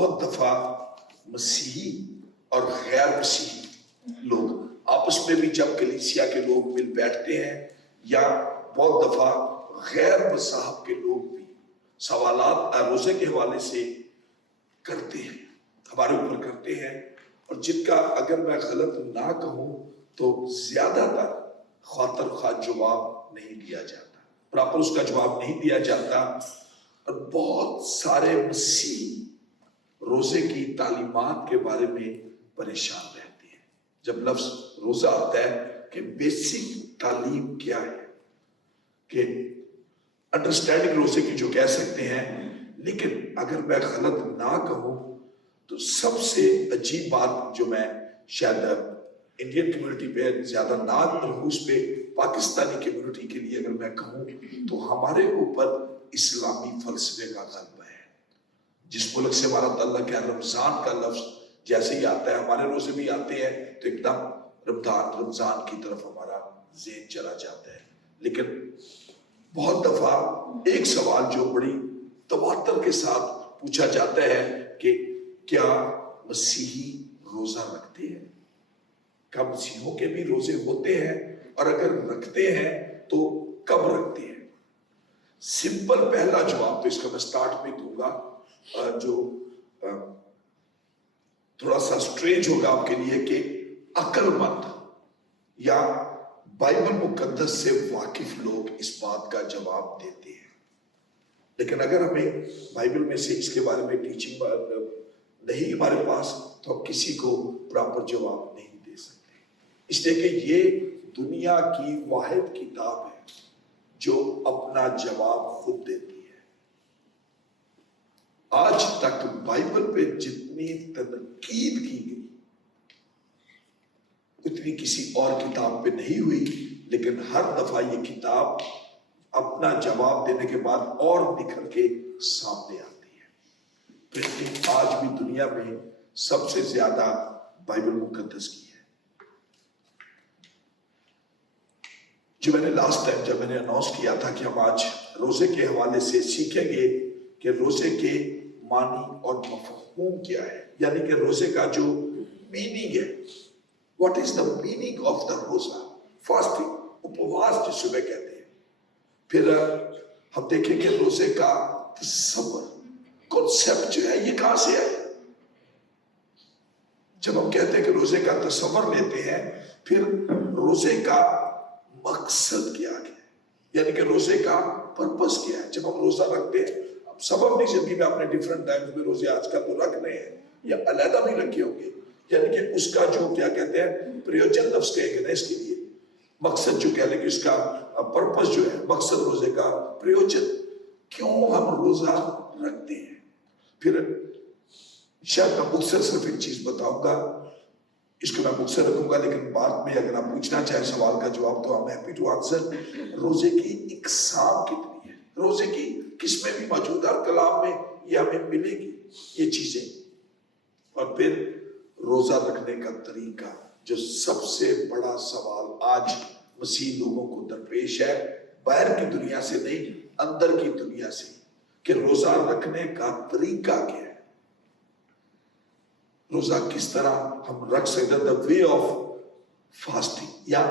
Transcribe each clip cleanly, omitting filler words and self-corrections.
بہت دفعہ مسیحی اور غیر مسیحی لوگ آپس میں بھی جب کلیسیا کے لوگ مل بیٹھتے ہیں یا بہت دفعہ غیر مذہب کے لوگ بھی سوالات روزے کے حوالے سے کرتے ہیں، ہمارے اوپر کرتے ہیں، اور جن کا اگر میں غلط نہ کہوں تو زیادہ تر خاطر خواہ جواب نہیں دیا جاتا، پراپر اس کا جواب نہیں دیا جاتا، اور بہت سارے مسیح روزے کی تعلیمات کے بارے میں پریشان رہتے ہیں۔ جب لفظ روزہ آتا ہے کہ بیسک تعلیم کیا ہے، کہ انڈرسٹینڈنگ روزے کی جو کہہ سکتے ہیں، لیکن اگر میں غلط نہ کہوں تو سب سے عجیب بات جو میں شاید انڈین کمیونٹی پہ زیادہ نہ مرکوز پہ پاکستانی کمیونٹی کے لیے اگر میں کہوں تو ہمارے اوپر اسلامی فلسفے کا غلبہ ہے۔ جس ملک سے ہمارا تعلق ہے، رمضان کا لفظ جیسے ہی آتا ہے، ہمارے روزے بھی آتے ہیں تو ایک دم رمضان کی طرف ہمارا ذہن چلا جاتا ہے۔ لیکن بہت دفعہ ایک سوال جو بڑی تواتر کے ساتھ پوچھا جاتا ہے کہ کیا مسیحی روزہ رکھتے ہیں؟ کیا مسیحوں کے بھی روزے ہوتے ہیں؟ اور اگر رکھتے ہیں تو کب رکھتے ہیں؟ سمپل پہلا جواب تو اس کا میں سٹارٹ میں دوں گا، جو تھوڑا سا سٹرینج ہوگا آپ کے لیے، کہ عقل مند یا بائبل مقدس سے واقف لوگ اس بات کا جواب دیتے ہیں، لیکن اگر ہمیں بائبل میں سے اس کے بارے میں ٹیچنگ نہیں ہمارے پاس تو ہم کسی کو پراپر جواب نہیں دے سکتے، اس لیے کہ یہ دنیا کی واحد کتاب ہے جو اپنا جواب خود دیتی ہے۔ آج تک بائبل پہ جتنی تنقید کی گئی اتنی کسی اور کتاب پہ نہیں ہوئی، لیکن ہر دفعہ یہ کتاب اپنا جواب دینے کے بعد اور نکھر کے سامنے آتی ہے۔ پرنٹنگ آج بھی دنیا میں سب سے زیادہ بائبل مقدس کی ہے۔ جو میں نے لاسٹ ٹائم جب میں نے اناؤنس کیا تھا کہ ہم آج روزے کے حوالے سے سیکھیں گے کہ روزے کے معنی اور مفہوم کیا ہے، یعنی کہ روزے کا جو میننگ ہے، what is the meaning of the روزہ، فاسٹنگ، اپواس جس میں کہتے ہیں۔ پھر ہم دیکھیں کہ روزے کا تصور، کنسپٹ جو ہے یہ کہاں سے ہے۔ جب ہم کہتے ہیں کہ روزے کا تصور لیتے ہیں، پھر روزے کا مقصد کیا ہے، یعنی کہ روزے کا پرپس کیا ہے۔ جب ہم روزہ رکھتے ہیں، اب سب اپنی زندگی میں اپنے ڈیفرنٹ ٹائمز میں روزے آج کل تو رکھ رہے ہیں یا علیحدہ بھی رکھے ہوں گے، یعنی کہ اس کا جو کیا کہتے ہیں پریوجن لفظ کہیں گے نا اس کے لیے، مقصد جو کہہ لیں کہ اس کا پرپس جو ہے، مقصد روزے کا پریوجن، کیوں ہم روزہ رکھتے ہیں۔ پھر شاید میں مختصر صرف ایک چیز بتاؤں گا، اس کو میں مختصر رکھوں گا، لیکن بعد میں اگر آپ پوچھنا چاہیں سوال کا جواب تو I'm happy to answer۔ روزے کی اقسام کتنی ہے، روزے کی قسمیں بھی موجود ہے، کلام میں یہ ہمیں ملے گی یہ چیزیں۔ اور پھر روزہ رکھنے کا طریقہ، جو سب سے بڑا سوال آج مسیح لوگوں کو درپیش ہے، باہر کی دنیا سے نہیں اندر کی دنیا سے، کہ روزہ رکھنے کا طریقہ کیا ہے، روزہ کس طرح ہم رکھ سکتے ہیں، the way of fasting یا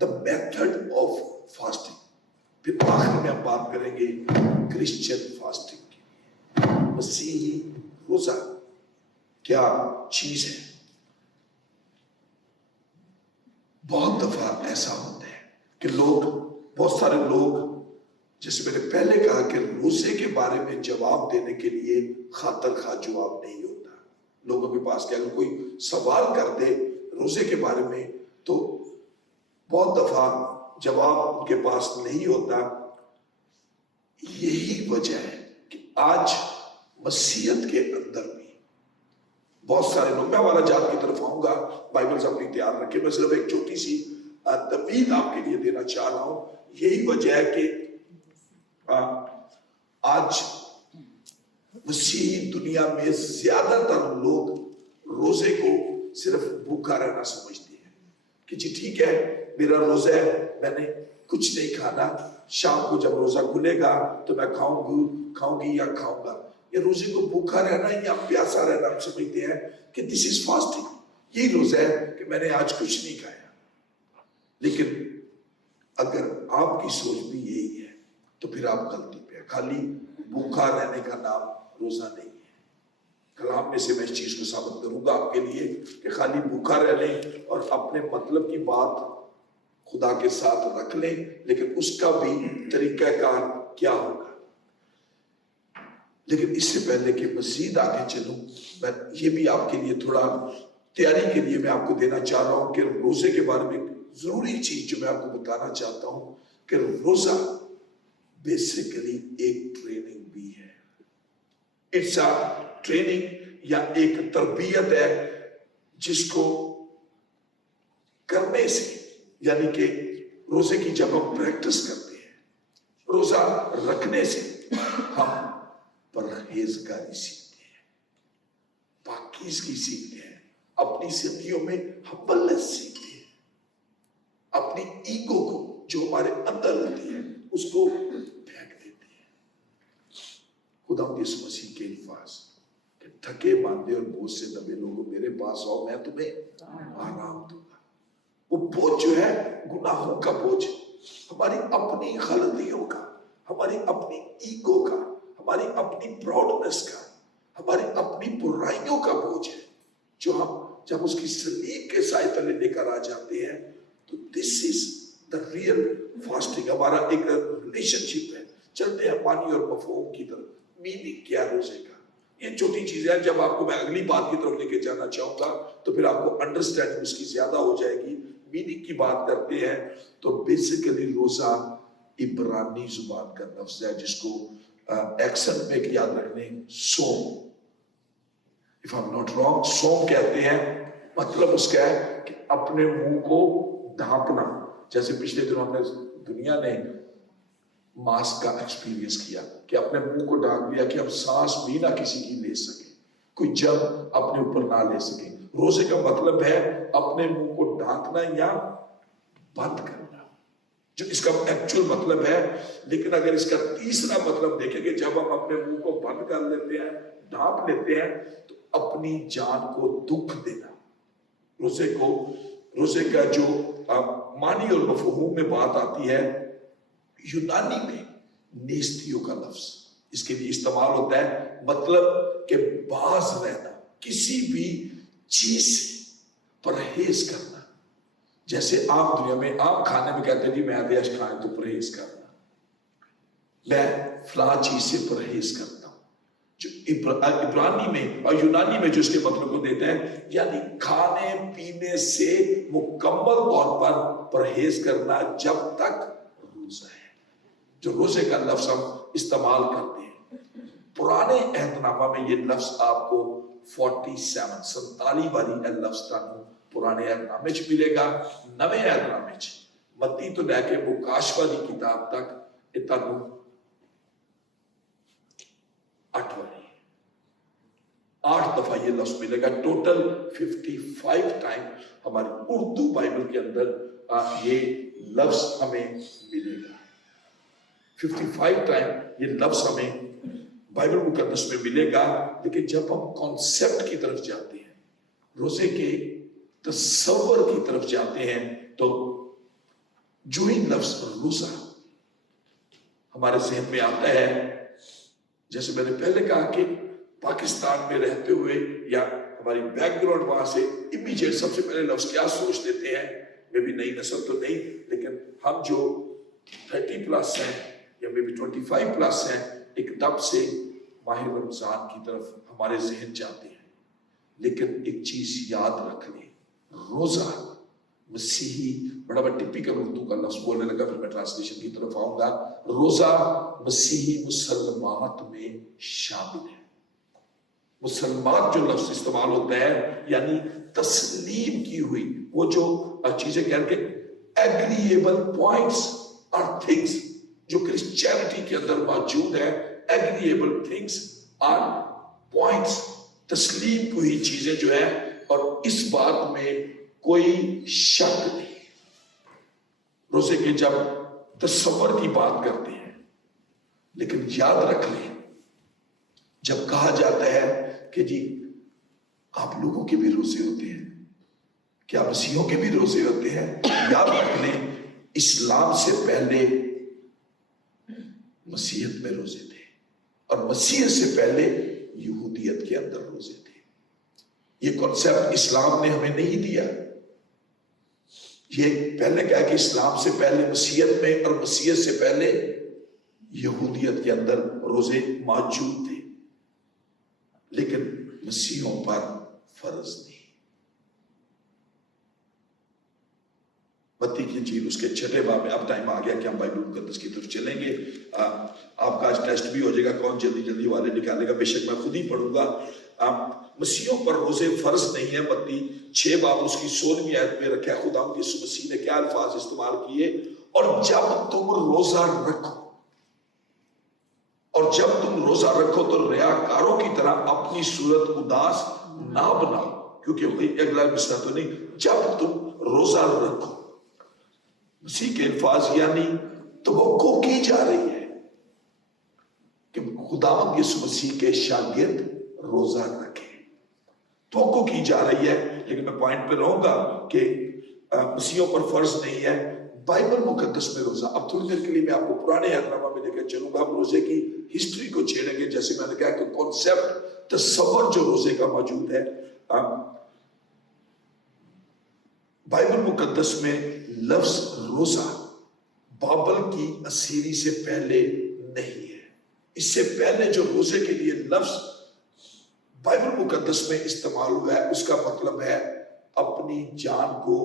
the method of fasting۔ پھر آخر میں ہم بات کریں گے کرسچن فاسٹنگ کی، مسیحی روزہ کیا چیز ہے۔ بہت دفعہ ایسا ہوتا ہے کہ بہت سارے لوگ، جیسے میں نے پہلے کہا کہ روزے کے بارے میں جواب دینے کے لیے خاطر خواہ جواب نہیں ہوتا لوگوں کے پاس، کہ اگر کوئی سوال کر دے روزے کے بارے میں تو بہت دفعہ جواب ان کے پاس نہیں ہوتا۔ یہی وجہ ہے کہ آج مسیحیت کے اندر بھی بہت سارے لوگ، میں والا جات کی طرف آؤں گا، بائبلز اپنی تیار رکھے، میں صرف ایک چھوٹی سی تمہید آپ کے لیے دینا چاہ رہا ہوں۔ یہی وجہ ہے کہ آج مسیحی دنیا میں زیادہ تر لوگ روزے کو صرف بھوکا رہنا سمجھتے ہیں، کہ جی ٹھیک ہے میرا روزہ ہے، میں نے کچھ نہیں کھانا، شام کو جب روزہ کھلے گا تو میں کھاؤں گی یا کھاؤں گا۔ یہ روزے کو بھوکا رہنا یا پیاسا رہنا ہم سمجھتے ہیں کہ دس از فاسٹنگ، یہی روزہ ہے کہ میں نے آج کچھ نہیں کھایا. لیکن اگر آپ کی سوچ بھی یہی ہے تو پھر آپ غلطی پہ. خالی بھوکا رہنے کا نام روزہ نہیں ہے. کلام میں سے میں اس چیز کو ثابت کروں گا آپ کے لیے کہ خالی بھوکا رہ لیں اور اپنے مطلب کی بات خدا کے ساتھ رکھ لیں، لیکن اس کا بھی طریقہ کار کیا ہوگا. لیکن اس سے پہلے کہ مزید آگے چلوں، میں یہ بھی آپ کے لیے تھوڑا تیاری کے لیے میں آپ کو دینا چاہ رہا ہوں کہ روزے کے بارے میں ضروری چیز جو میں آپ کو بتانا چاہتا ہوں کہ روزہ بیسیکلی ایک ٹریننگ بھی ہے. اٹس اے ٹریننگ یا ایک تربیت ہے جس کو کرنے سے، یعنی کہ روزے کی جب ہم پریکٹس کرتے ہیں، روزہ رکھنے سے ہم پرہیزگاری سیکھتے ہیں، پاکیزگی سیکھتے ہیں، اپنی زندگیوں میں ہمبلنس سیکھتے ہیں، اپنی ایگو کو جو ہمارے اندر ہوتی ہے اس کو پھینک دیتے ہیں. خدا یسوع مسیح کے الفاظ کہ تھکے باندھے اور بوجھ سے دبے لوگوں میرے پاس آؤ، میں تمہیں آرام دوں گا. وہ بوجھ جو ہے گناہوں کا بوجھ، ہماری اپنی غلطیوں کا، ہماری اپنی ایگو کا، ہماری اپنی پراؤڈنس کا، ہماری اپنی برائیوں کا بوجھ ہے، جو ہم جب اس کی صلیب کے سائے تلے لے کر آ جاتے ہیں تو دس از دا ریئل فاسٹنگ. ہمارا ایک ریلیشن شپ ہے. چلتے ہیں معنی اور مفہوم کی طرف. میننگ کیا ہے روزے کا؟ یہ چھوٹی چیز ہے، جب آپ کو میں اگلی بات کی طرف لے کے جانا چاہوں گا تو پھر آپ کو انڈرسٹینڈنگ اس کی زیادہ ہو جائے گی. میننگ کی بات کرتے ہیں تو بیسیکلی روزہ عبرانی زبان کا لفظ ہے جس کو ایکسنٹ میں یاد رکھنے سوم، if I'm not wrong، سوم کہتے ہیں. مطلب اس کا ہے کہ اپنے منہ کو ڈھانپنا. جیسے پچھلے دنوں ہم نے دنیا نے ماسک کا ایکسپیرینس کیا کہ اپنے منہ کو ڈھانپ لیا کہ ہم سانس بھی نہ کسی کی لے سکیں، کوئی جب اپنے اوپر نہ لے سکیں. روزے کا مطلب ہے اپنے منہ کو ڈھانکنا یا بند کرنا، جو اس کا ایکچوئل مطلب ہے. لیکن اگر اس کا تیسرا مطلب دیکھیں کہ جب ہم اپنے منہ کو بند کر لیتے ہیں، ڈھانپ لیتے ہیں، تو اپنی جان کو دکھ دینا. روزے کا جو معنی اور مفہوم میں بات آتی ہے، یونانی میں نیستیوں کا لفظ اس کے لیے استعمال ہوتا ہے. مطلب کہ باز رہنا، کسی بھی چیز سے پرہیز کرنا. جیسے عام دنیا میں عام کھانے میں کہتے ہیں جی میں ریش کھائیں تو پرہیز کرنا، میں فلاں چیز سے پرہیز کرتا ہوں. جو عبرانی میں اور یونانی میں جو اس کے مطلب کو دیتا ہے، یعنی کھانے پینے سے مکمل طور پر پرہیز کرنا جب تک روزہ ہے. جو روزے کا لفظ ہم استعمال کرتے ہیں، پرانے عہد نامہ میں یہ لفظ آپ کو 47 والی لفظ تانوں پرانے عہد نامے چ ملے گا. نویں عہد نامے چ متی تو لے کے مکاشفہ دی کتاب تک یہ تانوں 8 دفعہ یہ لفظ ملے گا. ٹوٹل 55 ٹائم ہماری اردو بائبل کے اندر یہ لفظ ہمیں ملے گا. 55 ٹائم یہ لفظ ہمیں بائبل مقدس میں ملے گا. لیکن جب ہم کانسیپٹ کی طرف جاتے ہیں، روزے کے تصور کی طرف جاتے ہیں، تو جو ہی لفظ روزہ ہمارے ذہن میں آتا ہے، جیسے میں نے پہلے کہا کہ پاکستان میں رہتے ہوئے یا ہماری بیک گراؤنڈ وہاں سے امیجیٹ سب سے پہلے لفظ کیا سوچ لیتے ہیں؟ میں بھی نئی نسل تو نہیں، لیکن ہم جو 30 پلس ہیں یا میں بھی 25 پلس ہیں، ایک دم سے ماہ رمضان کی طرف ہمارے ذہن جاتے ہیں. لیکن ایک چیز یاد رکھ لیں، روزہ مسیحی، بڑا میں ٹپیکل اردو کا لفظ بولنے لگا، پھر میں ٹرانسلیشن کی طرف آؤں گا. روزہ مسیحی مسلمات میں شامل ہے. مسلمان جو لفظ استعمال ہوتا ہے یعنی تسلیم کی ہوئی وہ جو چیزیں کہہ رہے کہ ایگریبل پوائنٹس اور تھنگس جو کرسچینٹی کے اندر موجود ہے. ایگریبل تھنگس اور پوائنٹس، تسلیم کی ہوئی چیزیں جو ہے، اور اس بات میں کوئی شک نہیں. روزے کے جب تصور کی بات کرتے ہیں، لیکن یاد رکھ لیں جب کہا جاتا ہے کہ جی آپ لوگوں کے بھی روزے ہوتے ہیں، کیا مسیحوں کے بھی روزے ہوتے ہیں؟ یاد رکھ لیں اسلام سے پہلے مسیحیت میں روزے تھے، اور مسیحیت سے پہلے یہودیت کے اندر روزے تھے۔ یہ کانسیپٹ اسلام نے ہمیں نہیں دیا، یہ پہلے کہا کہ اسلام سے پہلے مسیحیت میں اور مسیحیت سے پہلے یہودیت کے اندر روزے موجود تھے، لیکن مسیحوں پر فرض نہیں۔ متی کی انجیل اس کے 6 باب میں، اب ٹائم آ گیا کہ ہم بائبل مقدس کی طرف چلیں گے۔ آپ کا آج ٹیسٹ بھی ہو جائے گا، کون جلدی جلدی والے نکالے گا، بے شک میں خود ہی پڑھوں گا۔ مسیحوں پر روزے فرض نہیں ہے۔ متی 6 باب اس کی 16ویں آیت میں رکھا ہے، خداوند یسوع مسیح نے کیا الفاظ استعمال کیے، اور جب تم روزہ رکھو، اور جب تم روزہ رکھو تو ریاکاروں کی طرح اپنی صورت اداس نہ بناؤ، کیونکہ وہی اگلا مصرع تو نہیں، جب تم روزہ رکھو۔ مسیح کے الفاظ یعنی توقع کی جا رہی ہے کہ خداوند یسوع مسیح کے شاگرد روزہ رکھیں، توقع کی جا رہی ہے۔ لیکن میں پوائنٹ پہ رہوں گا کہ مسیحوں پر فرض نہیں ہے بائبل مقدس میں روزہ۔ اب تھوڑی دیر کے لیے میں آپ کو پرانے عہد نامہ میں لے کر چلوں گا، ہم روزے کی ہسٹری کو چھیڑیں گے۔ جیسے میں نے کہا کہ کانسیپٹ تصور جو روزے کا موجود ہے، بائبل مقدس میں لفظ روزہ بابل کی اسیری سے پہلے نہیں ہے۔ اس سے پہلے جو روزے کے لیے لفظ بائبل مقدس میں استعمال ہوا ہے، اس کا مطلب ہے اپنی جان کو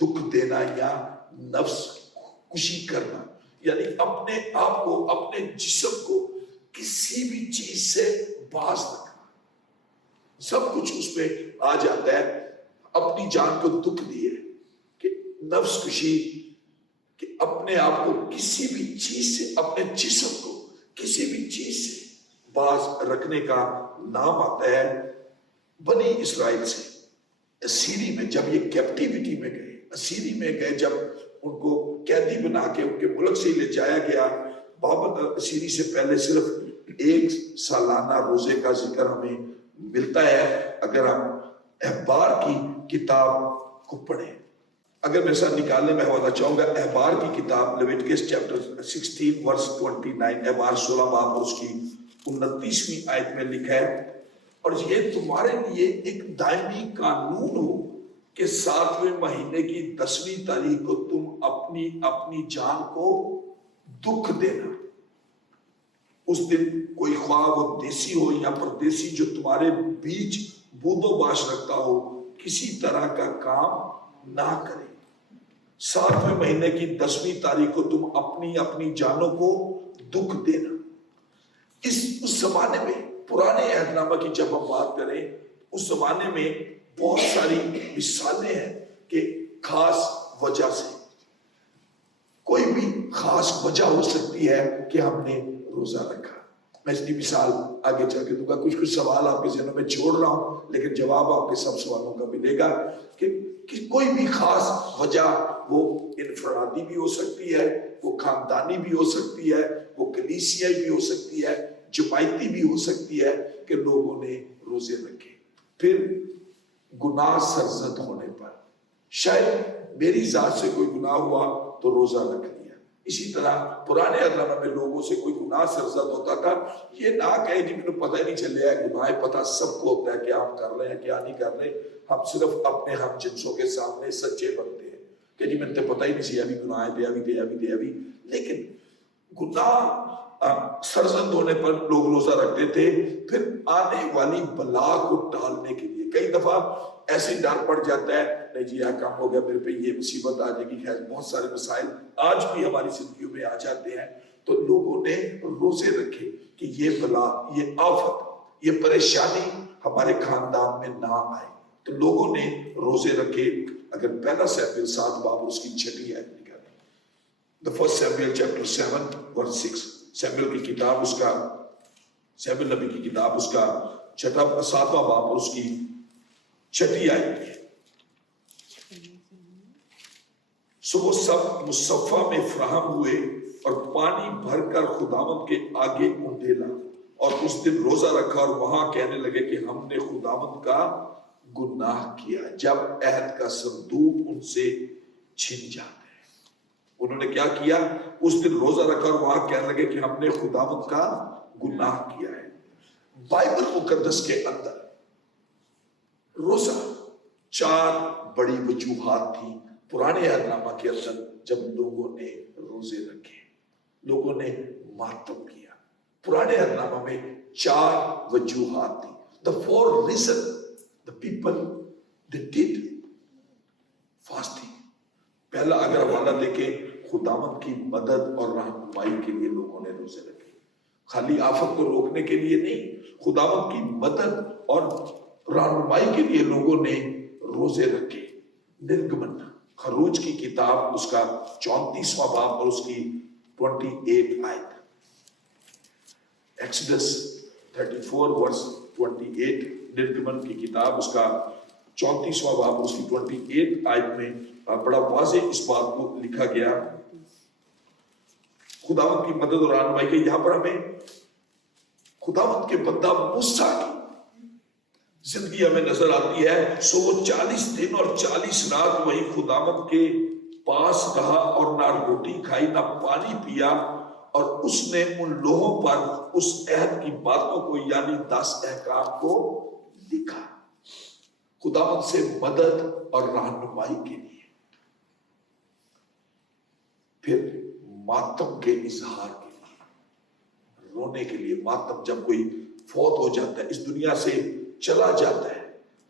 دکھ دینا یا نفس کشی کرنا، یعنی اپنے آپ کو، اپنے جسم کو کسی بھی چیز سے باز رکھنا۔ سب کچھ اس میں آ جاتا ہے، اپنی جان کو دکھ دیے کہ نفس کشی، کہ اپنے آپ کو کسی بھی چیز سے، اپنے جسم کو کسی بھی چیز سے باز رکھنے کا نام آتا ہے۔ بنی اسرائیل سے اسیری میں جب یہ کیپٹیوٹی میں گئے، اسیری میں گئے، جب ان کو قیدی بنا کے ان کے ملک سے لے جایا گیا، بابل اسیری سے پہلے صرف 1 سالانہ روزے کا ذکر ہمیں ملتا ہے اگر ہم احبار کی کتاب کو پڑھیں۔ اگر میرے ساتھ نکالنے میں حوالہ چاہوں گا احبار کی کتاب، لیویٹکس چیپٹر 16 ورس 29، احبار 16 باب اور اس کی 29ویں آیت میں لکھا ہے، اور یہ تمہارے لیے ایک دائمی قانون ہو کہ 7ویں مہینے کی 10ویں تاریخ کو تم اپنی جان کو دکھ دینا۔ اس دن کوئی خواہ وہ دیسی ہو یا پردیسی جو تمہارے بیچ بود و باش رکھتا ہو، کسی طرح کا کام نہ کرے۔ 7ویں مہینے کی 10ویں تاریخ کو تم اپنی جانوں کو دکھ دینا۔ اس زمانے میں، پرانے عہد نامہ کی جب ہم بات کریں، اس زمانے میں بہت ساری مثالیں ہیں کہ خاص وجہ سے، کوئی بھی خاص وجہ ہو سکتی ہے کہ ہم نے روزہ رکھا۔ میں اس کی مثال آگے چل کے دوں گا، کچھ سوال آپ کے ذہنوں میں چھوڑ رہا ہوں، لیکن جواب آپ کے سب سوالوں کا ملے گا کہ کوئی بھی خاص وجہ، وہ انفرادی بھی ہو سکتی ہے، وہ خاندانی بھی ہو سکتی ہے، وہ کلیسیائی بھی ہو سکتی ہے، جماعتی بھی ہو سکتی ہے کہ لوگوں نے روزے رکھے۔ پھر گناہ سرزد ہونے پر، شاید میری ذات سے کوئی گناہ ہوا تو روزہ رکھ لیا۔ اسی طرح پرانے عہد نامہ میں لوگوں سے کوئی گناہ سرزد ہوتا تھا، یہ نہ کہے جی مجھے پتہ ہی نہیں چلے ہے، گناہ پتہ سب کو ہوتا ہے کہ آپ کر رہے ہیں کیا نہیں کر رہے، ہم صرف اپنے ہم جنسوں کے سامنے سچے بنتے ہیں کہ جی میں پتہ ہی نہیں سی ابھی گناہ دے۔ لیکن گناہ سرزد ہونے پر لوگ روزہ رکھتے تھے، پھر آنے والی بلا کو ٹالنے کے لیے۔ کئی دفعہ ایسے ڈر پڑ جاتا ہے، نہیں جی یہ کام ہو گیا، میرے پہ یہ مصیبت آ جائے گی۔ خیر بہت سارے مسائل آج بھی ہماری زندگیوں میں آ جاتے ہیں، تو لوگوں نے روزے رکھے کہ یہ بلا، یہ آفت، یہ پریشانی ہمارے خاندان میں نہ آئے، تو لوگوں نے روزے رکھے۔ اگر پہلا سیموئیل 7 باب اور اس کی 6 آیت نکالیں، The first Samuel chapter 7 verse 6، Samuel کی کتاب، اس کا سیموئیل نبی کی کتاب، اس کا 7واں باب اور اس کی 6 آیت ہے۔ سو وہ سب مصفہ میں فراہم ہوئے اور پانی بھر کر خداوند کے آگے انڈیلا، اور اس دن روزہ رکھا اور وہاں کہنے لگے کہ ہم نے خداوند کا گناہ کیا جب عہد کا صندوق ان سے چھن جاتا ہے۔ انہوں نے کیا کیا؟ اس دن روزہ رکھا اور وہاں کہنے لگے کہ ہم نے خداوند کا گناہ کیا ہے۔ بائبل مقدس کے اندر روزہ 4 بڑی وجوہات تھی پرانے عہد نامہ کے اندر جب لوگوں نے روزے رکھے، لوگوں نے ماتم کیا۔ پرانے عہد نامہ میں 4 وجوہات تھی۔ The 4 reason the people they did fasting۔ پہلا اگر حوالہ دیکھیں، خداوند کی مدد اور رہنمائی کے لیے لوگوں نے روزے رکھے، خالی آفت کو روکنے کے لیے نہیں، خداوند کی مدد اور رہنمائی کے لیے لوگوں نے روزے رکھے۔ نرگمن خروج کی کتاب اس کا 34واں باب اور اس کی 28 آیت، ایکسڈس 34 ورس 28، نرگمن کی کتاب اس کا 34واں باب اور اس کی 28 آیت میں بڑا واضح اس بات کو لکھا گیا، خداوند کی مدد اور رہنمائی کے۔ یہاں پر ہمیں خداوند کے بندہ موسیٰ کی زندگی ہمیں نظر آتی ہے۔ سو وہ 40 دن اور 40 رات وہی خداوند کے پاس رہا اور نہ روٹی کھائی نہ پانی پیا، اور اس نے ان لوگوں پر اس عہد کی باتوں کو یعنی 10 احکام کو لکھا، خداوند سے مدد اور رہنمائی کے لیے۔ پھر ماتم کے اظہار کے لیے، رونے کے لیے۔ ماتم جب کوئی فوت ہو جاتا ہے، اس دنیا سے چلا جاتا ہے۔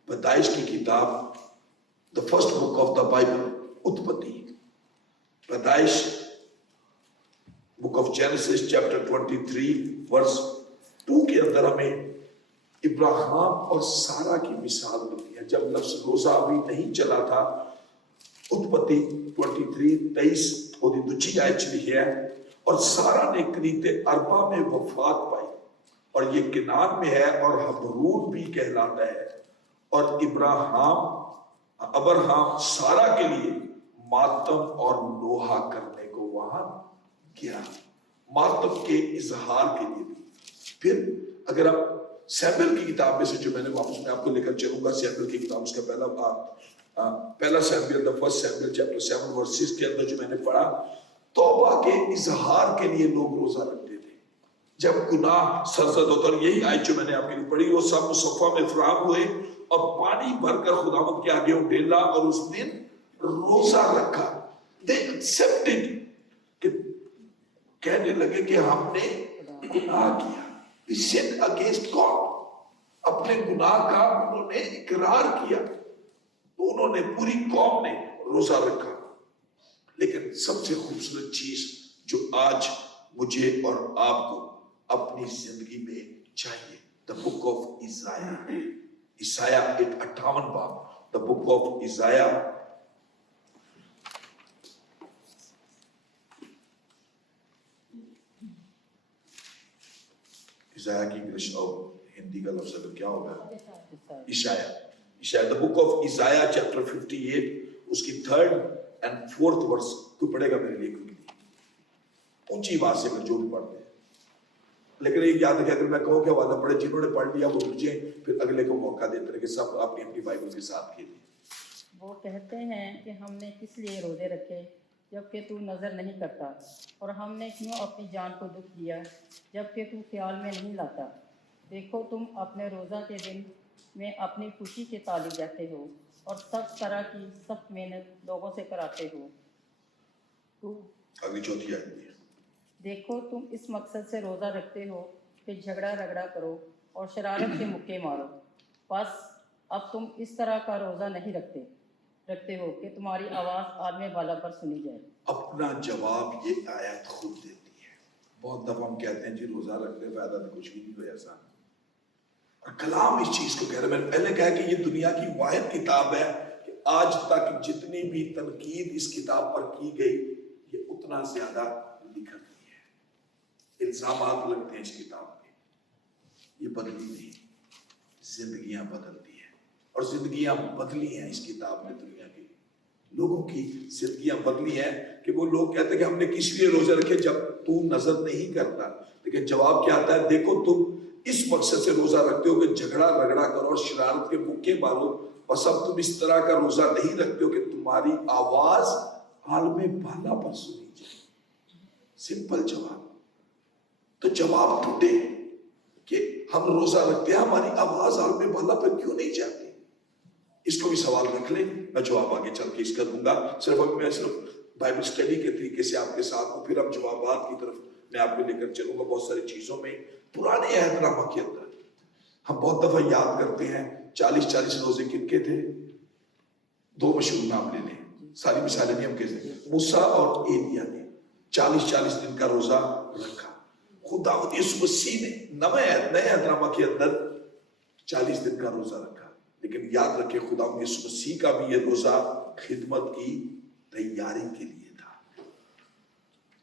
پیدائش کی کتاب the first book of the Bible، اتپتی، پیدائش book of Genesis chapter 23 verse 2 کے اندر ہمیں ابراہیم اور سارہ کی مثال ملتی ہے جب لفظ روزہ ابھی نہیں چلا تھا۔ اتپتی 23:23 اور دوسری آیت چلی ہے، اور سارہ نے کریت اربا میں وفات پائی، اور یہ کنعان میں ہے اور حبرون بھی کہلاتا ہے، اور ابراہیم سارہ کے لیے ماتم اور نوحہ کرنے کو وہاں گیا، ماتم کے اظہار کے لیے بھی۔ پھر اگر آپ سیموئیل کی کتاب میں سے جو میں نے واپس میں آپ کو لے کر چلوں گا، سیموئیل کی کتاب اس کا پہلا Samuel the first Samuel chapter 7 verses کے اندر جو میں نے پڑھا، توبہ کے اظہار کے لیے لوگ روزہ رکھتے تھے جب گناہ سرزد ہوتا۔ اور یہی آیت جو میں نے آپ کے لیے پڑھی، وہ سب مصفہ میں فراہم ہوئے اور پانی بھر کر خداوند کے آگے ڈیلا اور اس دن روزہ رکھا۔ They accepted، کہ کہنے لگے کہ ہم نے گناہ کیا، we sinned against God، اپنے گناہ کا انہوں نے اقرار کیا، تو انہوں نے پوری قوم نے روزہ رکھا۔ لیکن سب سے خوبصورت چیز جو آج مجھے اور آپ کو اپنی زندگی میں چاہیے، the book of عیسائیہ 58 باب، the book of عیسائیہ کی انگلش اور ہندی کا لفظ اگر کیا ہوگا؟ عیسائیہ the book of عیسائیہ chapter 58 اس کی 3rd and 4th verse کوئی پڑھے گا میرے لیے؟ اونچی آواز سے اگر جو بھی پڑھتے ہیں، لیکن ایک یاد رکھیں اگر میں کہوں کہ حوالہ پڑھے، جنہوں نے پڑھ لیا وہ رجیں، پھر اگلے کو موقع دیتے رہے کہ سب اپنی اپنی بائبل کے ساتھ کھیلیں۔ وہ کہتے ہیں کہ ہم نے کس لیے روزے رکھے جبکہ تو نظر نہیں کرتا، اور ہم نے کیوں اپنی جان کو دکھ دیا جبکہ تو خیال میں نہیں لاتا۔ دیکھو تم اپنے روزہ کے دن میں اپنی خوشی کے تعلق رہتے ہو اور سب طرح کی سخت محنت لوگوں سے کراتے ہو۔ ابھی چوتھی آیت میں دیکھو تم اس مقصد سے روزہ رکھتے ہو کہ جھگڑا رگڑا کرو اور شرارت کے مکے مارو، بس اب تم اس طرح کا روزہ نہیں رکھتے ہو کہ تمہاری آواز عالم بالا پر سنی جائے۔ اپنا جواب یہ آیت خود دیتی ہے۔ بہت دفعہ ہم کہتے ہیں جی روزہ رکھنے فائدہ تو کچھ بھی نہیں کوئی ایسا، اور کلام اس چیز کو کہہ رہا ہے۔ میں نے پہلے کہا کہ یہ دنیا کی واحد کتاب ہے کہ آج تک جتنی بھی تنقید اس کتاب پر کی گئی یہ اتنا زیادہ لکھا نہیں ہے، الزامات لگتے ہیں اس کتاب میں، یہ بدلی نہیں، زندگیاں بدلتی ہیں، اور زندگیاں بدلی ہیں اس کتاب میں۔ دنیا کے لوگوں کی زندگیاں بدلی ہیں کہ وہ لوگ کہتے ہیں کہ ہم نے کس لیے روزے رکھے جب تو نظر نہیں کرتا، لیکن جواب کیا آتا ہے؟ دیکھو تم اس مقصد سے روزہ رکھتے ہو کہ جھگڑا رگڑا کرو اور شرارت کے مکے مارو، اور سب تم اس طرح کا روزہ نہیں رکھتے ہو کہ تمہاری آواز عالم بالا پر سنی جائے۔ سمپل جواب۔ تو جواب ٹوٹے کہ ہم روزہ رکھتے ہیں، ہماری آواز عالم بالا پر کیوں نہیں جاتی؟ اس کو بھی سوال رکھ لیں، میں جواب آگے چل کے اس کا دوں گا۔ میں صرف بائبل سٹڈی کے طریقے سے آپ کے ساتھ ہوں، پھر ہم جوابات کی طرف میں آپ کو لے کر چلوں گا۔ بہت ساری چیزوں میں پرانے عہد نامہ کے اندر ہم بہت دفعہ یاد کرتے ہیں 40 روزے کن کے تھے؟ 2 مشہور نام لے لیں، ساری مثالیں نہیں ہم کہتے ہیں۔ موسیٰ اور ایلیا نے 40 دن کا روزہ رکھا۔ خداوند یسوع مسیح نے نئے عہد نامہ کے اندر 40 دن کا روزہ رکھا، لیکن یاد رکھیں خداوند یسوع مسیح کا بھی یہ روزہ خدمت کی تیاری کے لیے تھا۔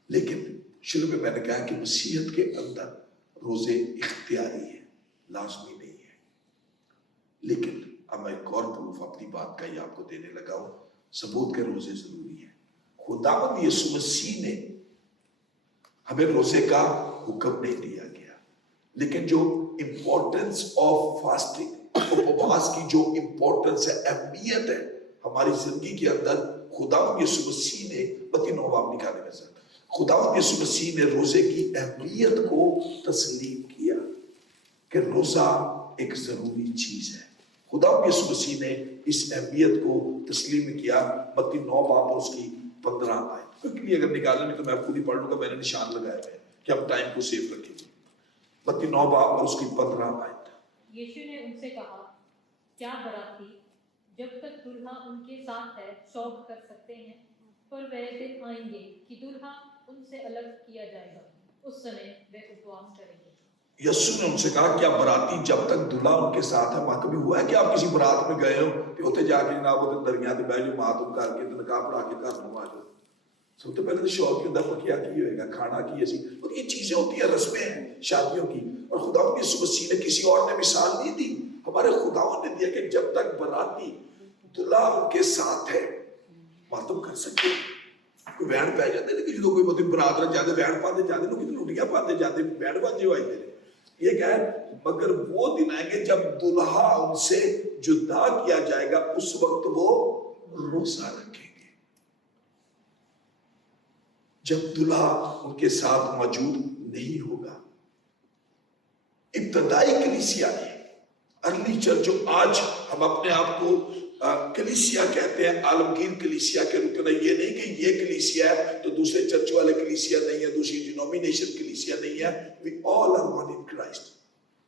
لیکن شروع میں نے کہا کہ مسیحیت کے اندر روزے اختیاری ہیں، لازمی نہیں ہے۔ لیکن اب میں ایک اور پروف اپنی بات کا ہی آپ کو دینے لگا ہوں، ثبوت کے روزے ضروری ہیں۔ خداوند یسوع مسیح نے ہمیں روزے کا حکم نہیں دیا گیا، لیکن جو امپورٹنس آف فاسٹنگ، اپواس کی جو امپورٹنس ہے، اہمیت ہے ہماری زندگی کے اندر، خداوند یسوع مسیح نے متی 9 باب نکالنے میں سے خداوند یسوع مسیح نے روزے کی اہمیت کو تسلیم کیا کہ روزہ ایک ضروری چیز ہے۔ خداوند یسوع مسیح نے اس اہمیت کو تسلیم کیا۔ متی 9 باب اور اس کی 15 آیت، کیونکہ اگر نکالنے میں تو میں خود ہی پڑھ لوں گا، میں نے نشان لگائے ہیں کہ ہم ٹائم کو سیو رکھیں گے۔ متی 9 باب اور اس کی 15 آیت۔ یشوع نے ان سے کہا، کیا براتی جب تک دلہا ان کے ساتھ ہے شوق کر سکتے ہیں؟ پر وہ دن آئیں گے کہ دلہا ان سے الگ کیا جائے گا، اس سمے وہ اپواس کریں گے۔ یسوع نے ان سے کہا کیا براتی جب تک دلہا ان کے ساتھ ہے؟ وہاں کبھی ہوا ہے کہ آپ کسی برات میں گئے ہو کہ اتنے جا کے جناب وہ درمیان میں بیٹھ جو ماتم کر کے نکاح پڑھا کے گھر میں آ جاؤ؟ سب سے پہلے تو شوہر کی دفع کیا کی ہوئے گا، کھانا کی ایسی، اور یہ چیزیں ہوتی ہیں، رسمیں ہیں شادیوں کی۔ اور خداوند یسوع مسیح نے کسی اور نے مثال نہیں دی، ہمارے خداوند نے دیا کہ جب تک براتی دلہا ان کے ساتھ ہے ماتم کر سکتے ہیں۔ کوئی بینڈ پہ جاتے ہیں کہ جو کوئی مطلب برات رہ جاتے بینڈ پاتے جاتے ہیں، کتنی لوٹیاں پاتے جاتے ہیں، بینڈ باجے ہوئے تھے۔ یہ کہا ہے مگر وہ دن آئیں گے جب دلہا ان سے جدا کیا جائے گا، اس وقت وہ روزہ رکھیں گے۔ جب دلہا ان کے ساتھ موجود نہیں ہوگا۔ ابتدائی کلیسیا نے، ارلی چرچ، جو آج ہم اپنے آپ کو کلیسیا کہتے ہیں، عالمگیر کلیسیا کے رکن ہے، یہ نہیں کہ یہ کلیسیا ہے تو دوسرے چرچ والے کلیسیا نہیں ہے، دوسری ڈینومینیشن کلیسیا نہیں ہے۔ We all are one in Christ۔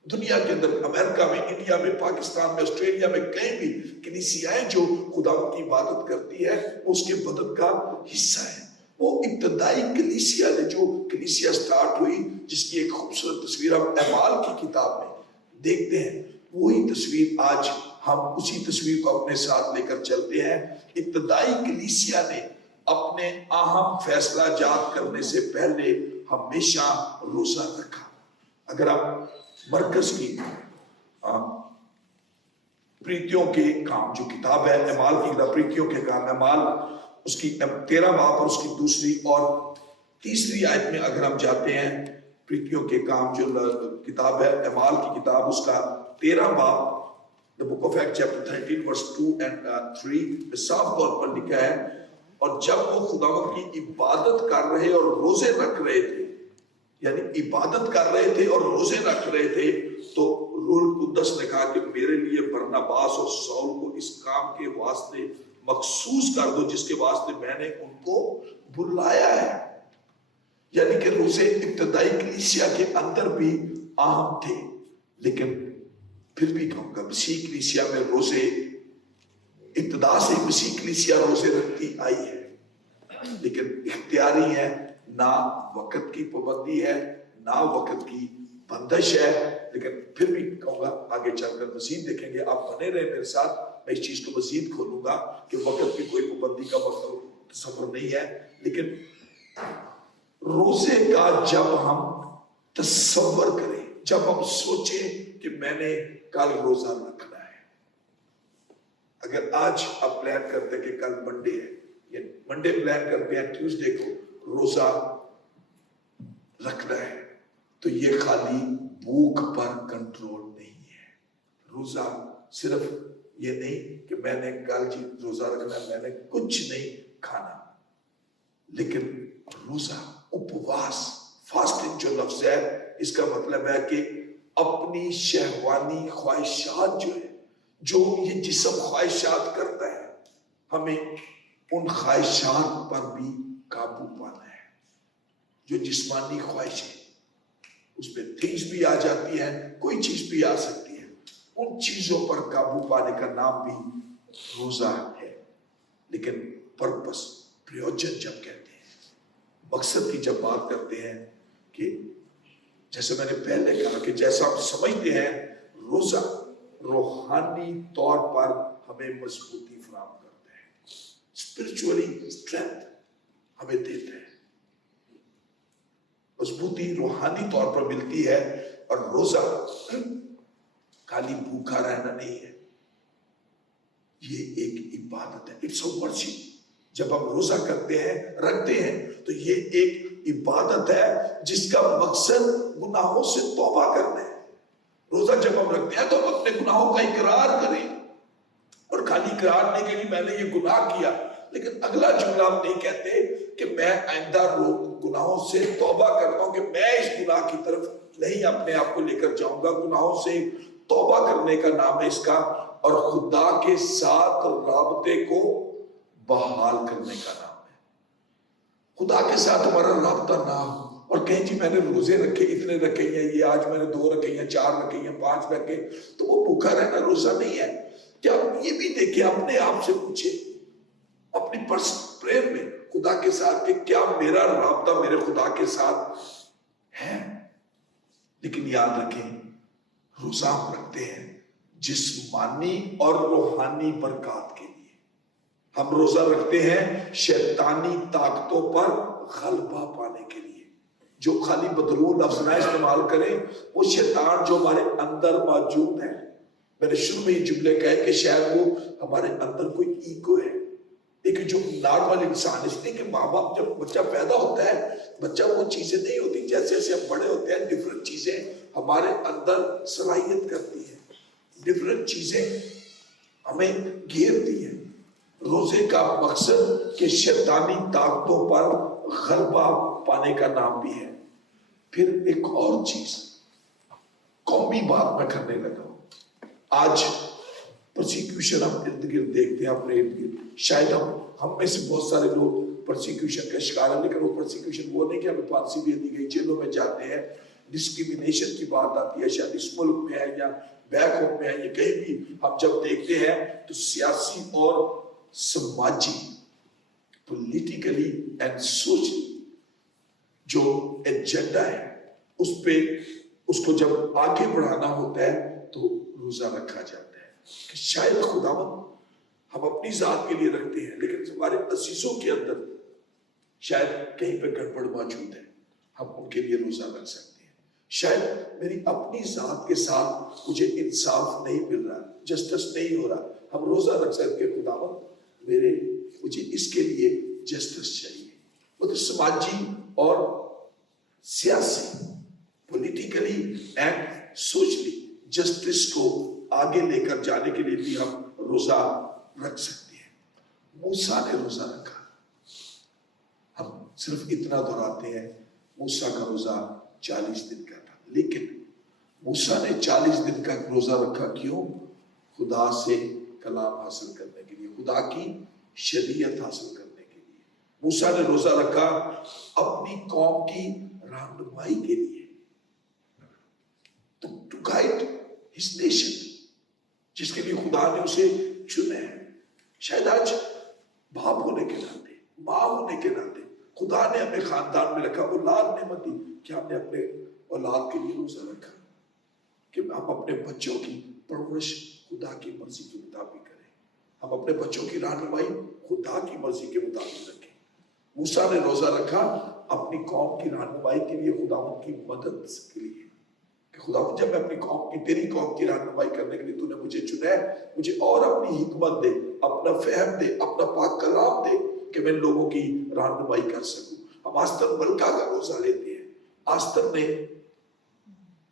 دنیا کے اندر، امریکہ میں، انڈیا میں، پاکستان میں، آسٹریلیا میں، کہیں بھی کلیسیایں جو خداوند کی عبادت کرتی ہے وہ اس کے بدن کا حصہ ہے۔ وہ ابتدائی کلیسیا نے، جو کلیسیا سٹارٹ ہوئی، جس کی ایک خوبصورت تصویر ہم اعمال کی کتاب میں دیکھتے ہیں، وہی تصویر آج ہم اسی تصویر کو اپنے ساتھ لے کر چلتے ہیں۔ ابتدائی کلیسیا نے اپنے اہم فیصلہ جات کرنے سے پہلے ہمیشہ روزہ رکھا۔ اگر آپ مرکز کی پریتیوں کے کام جو کتاب ہے، اعمال کی کتاب، پریتیوں کے کام، اعمال اس کی 13 باب اور اس کی 2 اور 3 آیت میں اگر ہم جاتے ہیں، پریتیوں کے کام جو کتاب ہے، اعمال کی کتاب، اس کا 13 باب، The Book of Acts chapter 13 verse 2 and 3 میں صاف طور پر لکھا ہے، اور جب وہ خداوند کی عبادت کر رہے اور روزے رکھ رہے تھے، یعنی عبادت کر رہے تھے اور روزے رکھ رہے تھے، تو روح القدس نے کہا کہ میرے لیے برناباس اور سول کو اس کام کے واسطے مخصوص کر دو جس کے واسطے میں نے ان کو بلایا ہے۔ یعنی کہ روزے ابتدائی کلیسیا کے اندر بھی اہم تھے، لیکن پھر بھی کہوں گا مسیح کلیسیا میں روزے، ابتدا سے مسیح کلیسیا روزے رکھتی آئی ہے، لیکن اختیاری ہے، نہ وقت کی پابندی ہے، نہ وقت کی بندش ہے۔ لیکن پھر بھی کہوں گا آگے چل کر مزید دیکھیں گے، آپ بنے رہے میرے ساتھ، میں اس چیز کو مزید کھولوں گا کہ وقت کی کوئی پابندی کا سفر نہیں ہے۔ لیکن روزے کا جب ہم تصور کریں، جب ہم سوچیں کہ میں نے کل روزہ رکھنا ہے، اگر آج آپ پلان کرتے ہیں کہ کل منڈے ہے، یا منڈے پلان کرتے ہیں ٹیوزڈے کو روزہ رکھنا ہے، تو یہ خالی بھوک پر کنٹرول نہیں ہے. روزہ صرف یہ نہیں کہ میں نے کل جی روزہ رکھنا میں نے کچھ نہیں کھانا, لیکن روزہ اپواس فاسٹنگ جو لفظ ہے اس کا مطلب ہے کہ اپنی شہوانی خواہشات جو ہے, جو یہ جسم خواہشات کرتا ہے, ہمیں ان خواہشات پر بھی قابو پانا ہے. جو جسمانی خواہش ہے اس پہ تھنگس بھی آ جاتی ہیں, کوئی چیز بھی آ سکتی ہے, ان چیزوں پر قابو پانے کا نام بھی روزہ ہے. لیکن پرپس پریوجن جب کہتے ہیں, مقصد کی جب بات کرتے ہیں, کہ جیسے میں نے پہلے کہا کہ جیسا ہم سمجھتے ہیں روزہ روحانی طور پر ہمیں مضبوطی فراہم کرتا ہے, اسپرچولی اسٹرینتھ ہمیں دیتا ہے, مضبوطی روحانی طور پر ملتی ہے. اور روزہ خالی بھوکا رہنا نہیں ہے, یہ ایک عبادت ہے. It's a worship. جب ہم روزہ کرتے ہیں رکھتے ہیں تو یہ ایک عبادت ہے جس کا مقصد گناہوں سے توبہ کرنا ہے. روزہ جب ہم رکھتے ہیں تو ہم اپنے گناہوں کا اقرار کریں, اور خالی اقرار نہیں کہ میں نے یہ گناہ کیا, لیکن اگلا جملہ ہم نہیں کہتے کہ میں آئندہ گناہوں سے توبہ کرتا ہوں کہ میں اس گناہ کی طرف نہیں اپنے آپ کو لے کر جاؤں گا. گناہوں سے توبہ کرنے کا نام ہے اس کا, اور خدا کے ساتھ رابطے کو بحال کرنے کا نام ہے. خدا کے ساتھ ہمارا رابطہ نہ ہو اور کہیں جی میں نے روزے رکھے, اتنے رکھے ہیں, یہ آج میں نے 2 رکھے ہیں, 4 رکھے ہیں, 5 رکھے, تو وہ بھوکا رہنا روزہ نہیں ہے. کیا یہ بھی دیکھیں, اپنے آپ سے پوچھیں اپنی پرسنل پریئر میں خدا کے ساتھ کہ کیا میرا رابطہ میرے خدا کے ساتھ ہے. لیکن یاد رکھیں روزہ ہم رکھتے ہیں جسمانی اور روحانی برکات کے لیے. ہم روزہ رکھتے ہیں شیطانی طاقتوں پر غلبہ پانے کے لیے. جو خالی بدرو لفظ نہ استعمال کریں, وہ شیطان جو ہمارے اندر موجود ہے. میں نے شروع میں یہ جملے کہے کہ شاید وہ ہمارے اندر کوئی ایگو ہے, ایک جو نارمل انسان, اس لیے کہ ماں باپ جب بچہ پیدا ہوتا ہے, بچہ وہ چیزیں نہیں ہوتی, جیسے جیسے ہم بڑے ہوتے ہیں ڈفرنٹ چیزیں ہمارے اندر صلاحیت کرتی ہیں, ڈفرنٹ چیزیں ہمیں گھیرتی ہیں. روزے کا مقصد کہ شیطانی طاقتوں پر غلبہ پانے کا نام بھی ہے. پھر ایک اور چیز قومی بات میں کرنے لگا ہوں. آج پرسیکیوشن ہم ارد گرد دیکھتے ہیں اپنے ارد گرد. شاید ہم میں سے بہت سارے لوگ پرسیکیوشن کا شکار ہیں, لیکن وہ پرسیکیوشن وہ نہیں کہ ہمیں پھانسی دے دی گئی, جیلوں میں جاتے ہیں, ڈسکریمنیشن کی بات آتی ہے, شاید اس ملک میں ہے یا بیک ہوم میں ہے یا کہیں بھی. ہم جب دیکھتے ہیں تو سیاسی اور سماجی, پولیٹیکلی اینڈ سوشلی جو ایجنڈا ہے اس کو جب آگے بڑھانا ہوتا ہے تو روزہ رکھا جاتا ہے. کہ شاید خداوند ہم اپنی ذات کے لیے رکھتے ہیں, لیکن ہمارے عزیزوں کے اندر شاید کہیں پہ گڑبڑ موجود ہے, ہم ان کے لیے روزہ رکھ سکتے ہیں. شاید میری اپنی ذات کے ساتھ مجھے انصاف نہیں مل رہا, جسٹس نہیں ہو رہا, ہم روزہ رکھ سکتے ہیں خداوند مجھے اس کے لیے جسٹس چاہیے. وہ سماجی اور سیاسی, پولیٹیکلی اینڈ سوشلی جسٹس کو آگے لے کر جانے کے لیے بھی ہم روزہ رکھ سکتے ہیں. موسیٰ نے روزہ رکھا. ہم صرف اتنا دہراتے ہیں موسیٰ کا روزہ 40 دن کا تھا, لیکن موسیٰ نے 40 دن کا روزہ رکھا. کیوں؟ خدا سے کلام حاصل کرنے کے لیے, خدا کی شریعت حاصل کرنے کے لیے. موسیٰ نے روزہ رکھا اپنی قوم کی رہنمائی کے لیے, to guide his nation, جس کے لیے خدا نے اسے چنا ہے. شاید آج باپ ہونے کے ناطے, ماں ہونے کے ناطے خدا نے ہمیں خاندان میں رکھا, اولاد نعمت دی, کہ ہم نے اپنے اولاد کے لیے روزہ رکھا کہ ہم اپنے بچوں کی پرورش خدا کی مرضی کے مطابق کریں, ہم اپنے بچوں کی رہنمائی خدا کی مرضی کے مطابق رکھیں. موسیٰ نے روزہ رکھا اپنی قوم کی رہنمائی کے لیے, خداوند کی مدد کے لیے, کہ خداوند جب میں اپنی قوم کی, تیری قوم کی رہنمائی کرنے کے لیے تو نے مجھے چنا ہے, مجھے اور اپنی حکمت دے, اپنا فہم دے, اپنا پاک کلام دے کہ میں لوگوں کی رہنمائی کر سکوں. ہم آستر ملکہ کا روزہ لیتے ہیں. آستر نے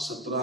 17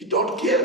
He don't care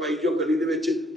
ਪਾਈ ਜੋ ਗਲੀ ਦੇ ਵਿੱਚ,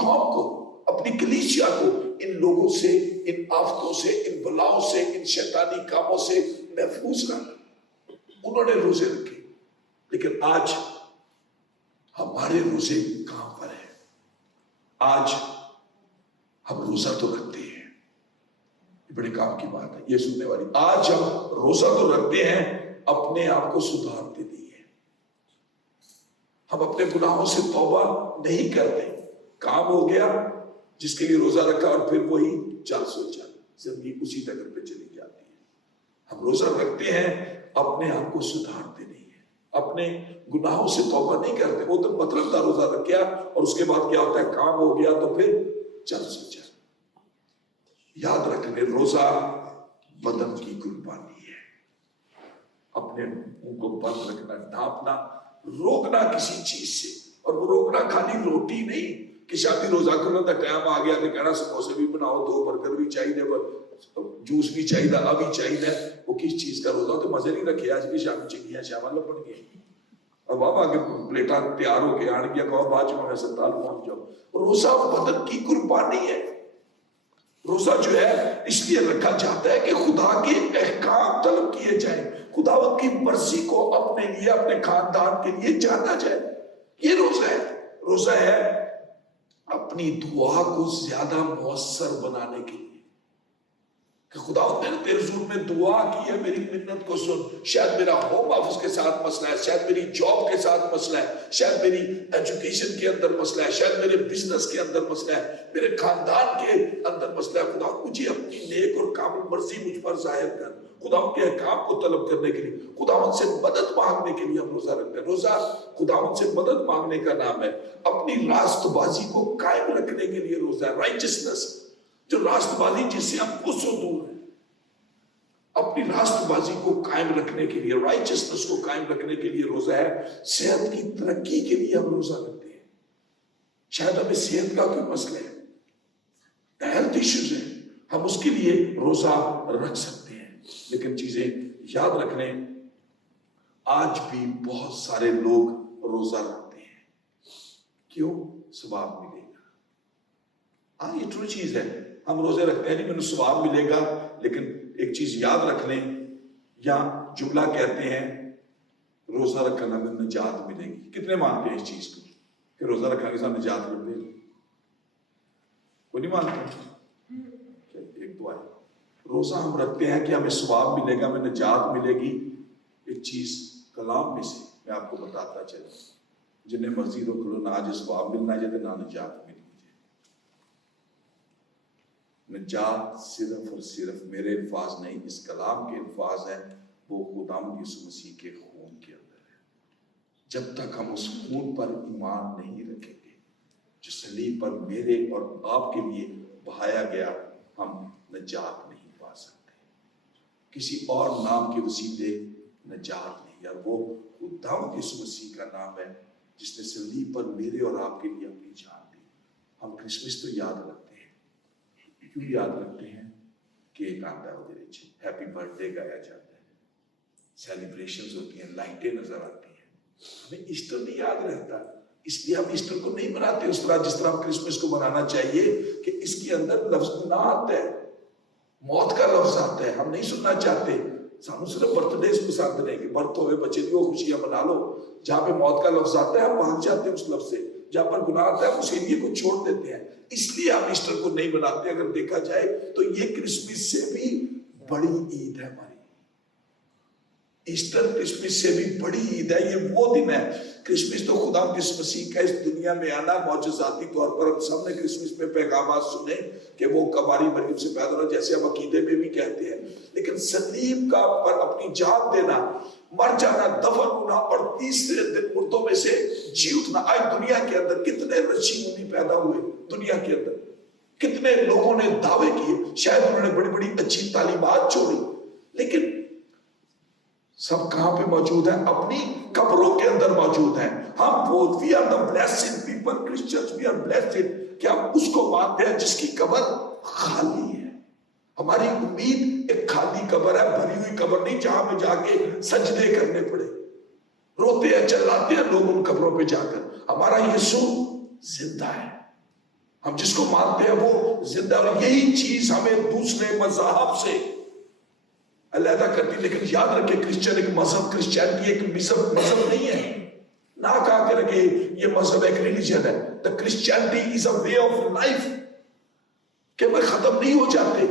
قوم کو, اپنی کلیسیا کو ان لوگوں سے, ان آفتوں سے, ان بلاؤں سے, ان شیطانی کاموں سے محفوظ رکھ. انہوں نے روزے رکھے, لیکن آج ہمارے روزے کہاں پر ہیں؟ آج ہم روزہ تو رکھتے ہیں, یہ بڑے کام کی بات ہے یہ سننے والی. آج ہم روزہ تو رکھتے ہیں, اپنے آپ کو سدھارتے نہیں ہیں. ہم اپنے گناہوں سے توبہ نہیں کرتے. کام ہو گیا جس کے لیے روزہ رکھا اور پھر وہی 404 زندگی اسی ڈگر پہ چلی جاتی ہے. ہم روزہ رکھتے ہیں, اپنے آپ کو سدھارتے نہیں ہیں, اپنے گناہوں سے توبہ نہیں کرتے. وہ تو مطلب تھا روزہ رکھا اور اس کے بعد کیا ہوتا ہے, کام ہو گیا تو پھر 404. یاد رکھنے, روزہ بدن کی قربانی ہے. اپنے منہ کو بند رکھنا, ڈھانپنا, روکنا کسی چیز سے. اور وہ روکنا خالی روٹی نہیں کہ شادی روزہ کرنا تھا, ٹائم آ گیا تو کہنا سموسے بھی بناؤ, 2 برگر بھی چاہیے, جوس بھی چاہیے, ابھی چاہیے. وہ کس چیز کا روزہ؟ تو مزے نہیں رکھے. آج بھی شام چنگیاں شامل لپٹ گئی, اب آپ آگے پلیٹاں تیار ہو کے آن گیا, کہو بعد میں ہسپتال پہنچ جاؤ. روزہ بدن کی قربانی ہے. روزہ جو ہے اس لیے رکھا جاتا ہے کہ خدا کے احکام طلب کیے جائیں, خداوند کی مرضی کو اپنے لیے, اپنے خاندان کے لیے جانا جائے. یہ روزہ ہے. روزہ ہے اپنی دعا کو زیادہ مؤثر بنانے کے لیے کہ خدا میں نے تیرے حضور میں دعا کی ہے, میری منت کو سن. شاید میرا ہوم آفس کے ساتھ مسئلہ ہے, شاید میری جاب کے ساتھ مسئلہ ہے, شاید میری ایجوکیشن کے اندر مسئلہ ہے, شاید میرے بزنس کے اندر مسئلہ ہے, میرے خاندان کے اندر مسئلہ ہے. خدا مجھے اپنی نیک اور کامل مرضی مجھ پر ظاہر کر. خدا کے احکام کو طلب کرنے کے لیے, خداوند سے مدد مانگنے کے لیے ہم روزہ رکھتے ہیں. روزہ خداوند سے مدد مانگنے کا نام ہے. اپنی راست بازی کو قائم رکھنے کے لیے روزہ ہے. رائچسنس, جو راست بازی جس سے ہم کوسوں دور ہیں, اپنی راست بازی کو قائم رکھنے کے لیے, رائچسنس کو قائم رکھنے کے لیے روزہ ہے. صحت کی ترقی کے لیے ہم روزہ رکھتے ہیں. شاید ہمیں صحت کا کوئی مسئلہ ہے, ہیلتھ ایشوز ہیں, ہم اس کے لیے روزہ رکھ سکتے ہیں. لیکن چیزیں یاد رکھنے, آج بھی بہت سارے لوگ روزہ رکھتے ہیں. کیوں؟ ثواب ملے گا. ہاں یہ ٹرو چیز ہے, ہم روزے رکھتے ہیں نہیں میں ثواب ملے گا. لیکن ایک چیز یاد رکھ لیں, یا جملہ کہتے ہیں روزہ رکھنا میں نجات ملے گی. کتنے مانتے ہیں اس چیز کو کہ روزہ رکھنے کے ساتھ نجات ملے گی؟ کوئی نہیں مانتے. ایک دعا ہے, روزہ ہم رکھتے ہیں کہ ہمیں ثواب ملے گا, ہمیں نجات ملے گی. ایک چیز کلام میں سے میں آپ کو بتاتا چلا, جنہیں مرضی روک لو, نہ آج ثواب ملنا چاہتے نہ نجات ملی. نجات صرف اور صرف میرے الفاظ نہیں, اس کلام کے الفاظ ہیں, وہ خداوند یسوع مسیح کے خون کے اندر ہے. جب تک ہم اس خون پر ایمان نہیں رکھیں گے جو صلیب پر میرے اور آپ کے لیے بہایا گیا, ہم نجات نہیں پا سکتے. کسی اور نام کے وسیلے نجات نہیں, اور وہ خداوند یسوع مسیح کا نام ہے جس نے صلیب پر میرے اور آپ کے لیے اپنی جان دی. ہم کرسمس تو یاد رکھتے ہیں. کیوں یاد رکھتے ہیں؟ کیک آتا ہے, ہیپی برتھ ڈے گایا جاتا ہے, سیلیبریشنز ہوتی ہیں, لائٹیں نظر آتی ہیں. ہمیں ایسٹر نہیں یاد رہتا, اس لیے ہم ایسٹر کو نہیں مناتے اس طرح جس طرح ہم کرسمس کو منانا چاہیے, کہ اس کے اندر لفظ گناہ آتا ہے, موت کا لفظ آتا ہے. ہم نہیں سننا چاہتے. سانو صرف برتھ ڈیز پسند نہیں کہ برتھ ہوئے بچے کی خوشیاں منا لو. جہاں پہ موت کا لفظ آتا ہے ہم بھاگ جاتے ہیں اس لفظ سے, جہاں پر گناہ آتا ہے اس ایریے کو چھوڑ دیتے ہیں. اس لیے ہم ایسٹر کو نہیں مناتے. اگر دیکھا جائے تو یہ کرسمس سے بھی بڑی عید ہے ہماری. ایسٹر کرسمس سے بھی بڑی عید ہے. یہ وہ دن ہے. کرسمس تو خدا کس مسیح کا اس دنیا میں آنا معجزاتی طور پر. ہم سب نے کرسمس میں پیغامات سنے کہ وہ کماری مریم سے پیدا ہونا, جیسے ہم عقیدے میں بھی کہتے ہیں. لیکن صلیب کا پر اپنی جان دینا, مر جانا, دفن ہونا, اور تیسرے دن مردوں میں سے جی اٹھنا. آج دنیا کے اندر کتنے رشی منی پیدا ہوئے, دنیا کے اندر کتنے لوگوں نے دعوے کیے, شاید انہوں نے بڑی بڑی اچھی تعلیمات چھوڑی, لیکن سب کہاں پہ موجود ہیں؟ اپنی قبروں کے اندر موجود ہیں. ہم we are the blessed people, Christians, we are blessed کہ ہم اس کو مانتے ہیں جس کی قبر خالی ہے. ہماری امید ایک خالی قبر ہے, بھری ہوئی قبر نہیں جہاں پہ جا کے سجدے کرنے پڑے. روتے ہیں چلاتے ہیں لوگ ان قبروں پہ جا کر. ہمارا یسوع زندہ ہے. ہم جس کو مانتے ہیں وہ زندہ، اور یہی چیز ہمیں دوسرے مذاہب سے علیحدہ کرتی. لیکن یاد رکھیں کرسچن ایک مذہب، کرسچینٹی ایک مذہب نہیں ہے. نہ کہا کرے کہ یہ مذہب ایک ریلیجن ہے. The Christianity is a way of life کہ وہ ختم نہیں ہو جاتے،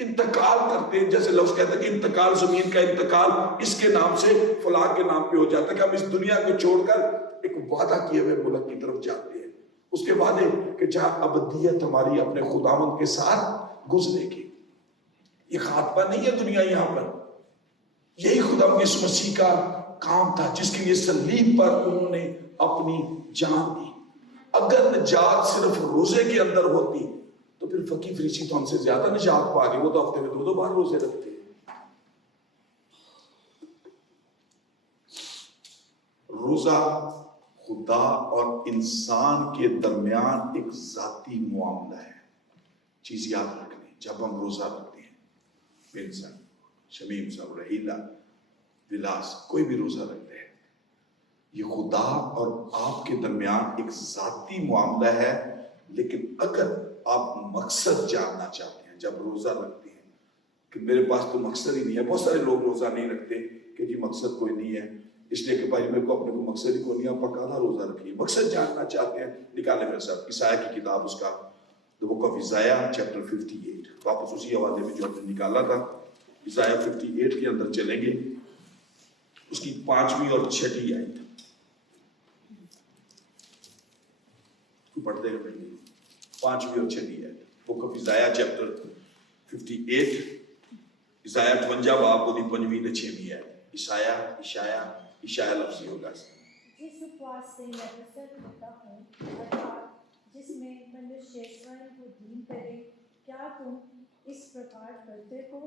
انتقال کرتے ہیں. جیسے لفظ کہتے ہیں کہ انتقال، زمین کا انتقال اس کے نام سے فلاں کے نام پہ ہو جاتا ہے کہ ہم اس دنیا کو چھوڑ کر ایک وعدہ کیے ہوئے ملک کی طرف جاتے ہیں. اس کے بعد کہ جہاں ابدیت ہماری اپنے خداوند کے ساتھ گزرے گی. یہ خاتمہ نہیں ہے دنیا یہاں پر. یہی خداوند یسوع مسیح کا کام تھا جس کے لیے صلیب پر انہوں نے اپنی جان دی. اگر نجات صرف روزے کے اندر ہوتی تو پھر فقیہ فریسی تو ہم سے زیادہ نجات پا گئے. وہ تو ہفتے میں 2 بار روزے رکھتے ہیں. روزہ خدا اور انسان کے درمیان ایک ذاتی معاملہ ہے. چیز یاد رکھنی، جب ہم روزہ رکھتے ہیں، میرے ساتھ شمیم صاحب، رحیلہ، ولاس، کوئی بھی روزہ رکھتے ہیں، یہ خدا اور آپ کے درمیان ایک ذاتی معاملہ ہے. لیکن اگر آپ مقصد جاننا چاہتے ہیں جب روزہ رکھتے ہیں کہ میرے پاس تو مقصد ہی نہیں ہے. بہت سارے لوگ روزہ نہیں رکھتے کہ جی مقصد کوئی نہیں ہے، اس لیے کہ بھائی میرے کو اپنے کو مقصد ہی کوئی نہیں. آپ پکانا روزہ رکھیے. مقصد جاننا چاہتے ہیں، نکالے میرے ساتھ عیسائیہ کی کتاب، اس کا The Book of Isaiah chapter 58. واپس اسی حوالے میں جو ہم نے نکالا تھا، عیسائیہ 58 کے اندر چلیں گے. اس کی 5ویں اور 6ٹھی آیت پڑھ دے گا. 5ویں اور 6ٹھی آیت Book of Isaiah chapter 58. عیسائیہ 52 باب دی 5ویں تے 6ویں آیت. عیسائیہ لفظ ہوگا. جس اپواس سے میں پسند ہوتا ہوں، ارتھات جس میں منشیہ سوئم کو دین کرے، کیا تم اس پرکار کرتے ہو؟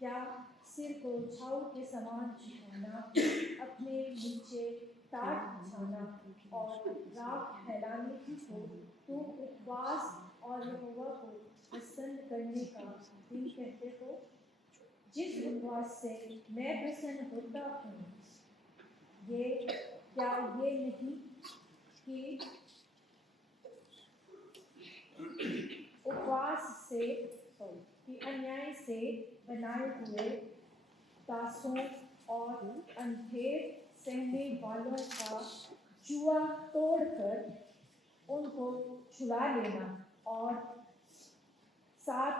کیا سر کو چھاؤ کے سامان جھکانا، اپنے نیچے ٹاٹ بچھانا اور راکھ پھیلانے کو تم اپواس اور یہوہ کو پسند کرنے کا دن کہتے ہو؟ جس اپواس سے میں پسند ہوتا ہوں، یہ کیا یہ نہیں کہ اپواس سے کہ انیائے سے بنائے ہوئے تاسوں اور اندھیر سہنے والوں کا جوا توڑ کر ان کو چھلا لینا اور سب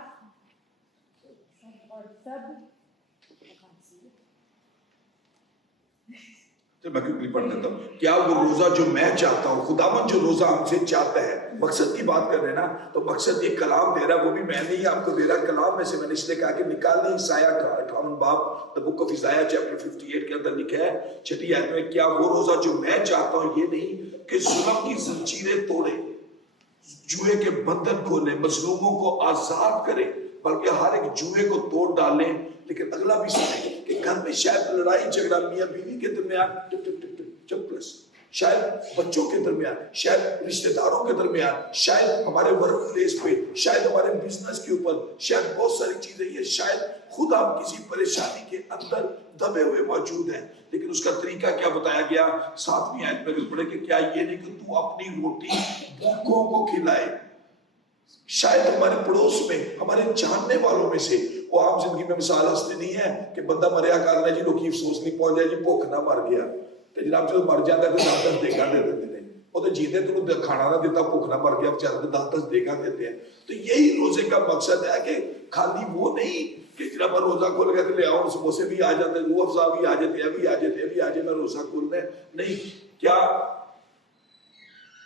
میں کیوں پڑھ دیتا ہوں. کیا وہ روزہ جو میں چاہتا ہوں، خداوند جو روزہ ہم سے چاہتا ہے، مقصد کی بات کر رہے ہیں نا، تو مقصد یہ کلام دے رہا ہے، وہ بھی میں نہیں آپ کو دے رہا. کلام میں سے میں نے اس لیے کہا کہ نکال لیں. عیسائیہ 58 باب The Book of Isaiah chapter 58 کے اندر لکھا ہے 6ٹھی آیت میں، کیا وہ روزہ جو میں چاہتا ہوں یہ نہیں کہ ظلم کی زنجیریں توڑے، جوئے کے بندھن کھولے، مظلوموں کو آزاد کرے، بلکہ ہر ایک جوئے کو توڑ ڈالیں. لیکن اگلا بھی سنیں کہ گھر میں شاید لڑائی جھگڑا میاں بیوی کے درمیان، شاید بچوں کے درمیان، شاید رشتہ داروں کے درمیان، شاید ہمارے ورک پلیس پہ، شاید ہمارے بزنس کے اوپر، شاید بہت ساری چیزیں یہ شاید خود ہم کسی پریشانی کے اندر دبے ہوئے موجود ہیں. لیکن اس کا طریقہ کیا بتایا گیا 7ویں آیت میں پڑھے کہ کیا یہ نہیں کہ تو اپنی روٹی بھوکوں کو کھلائے. شاید ہمارے پڑوس میں، ہمارے جاننے والوں میں سے، وہ عام زندگی میں مثال ہستے نہیں ہے کہ بندہ مریا کرنا جی لوگ افسوس نہیں پہنچ جائے جی بھوک نہ مر گیا تو جناب سے مر جاتا ہے تو 10 دیگا دے دیتے ہیں. وہ تو جیتے تو کھانا نہ دیتا، بھوک نہ مر گیا بیچارے تو 10 دیگا دیتے ہیں. تو یہی روزے کا مقصد ہے کہ خالی وہ نہیں کہ جناب روزہ کھول گیا تو لے آؤ سموسے بھی آ جاتے ہیں، روح افزا بھی آ جاتے ہیں، بھی آ جاتے ہیں، بھی آ جائے میں روزہ کھولنا ہے. نہیں، کیا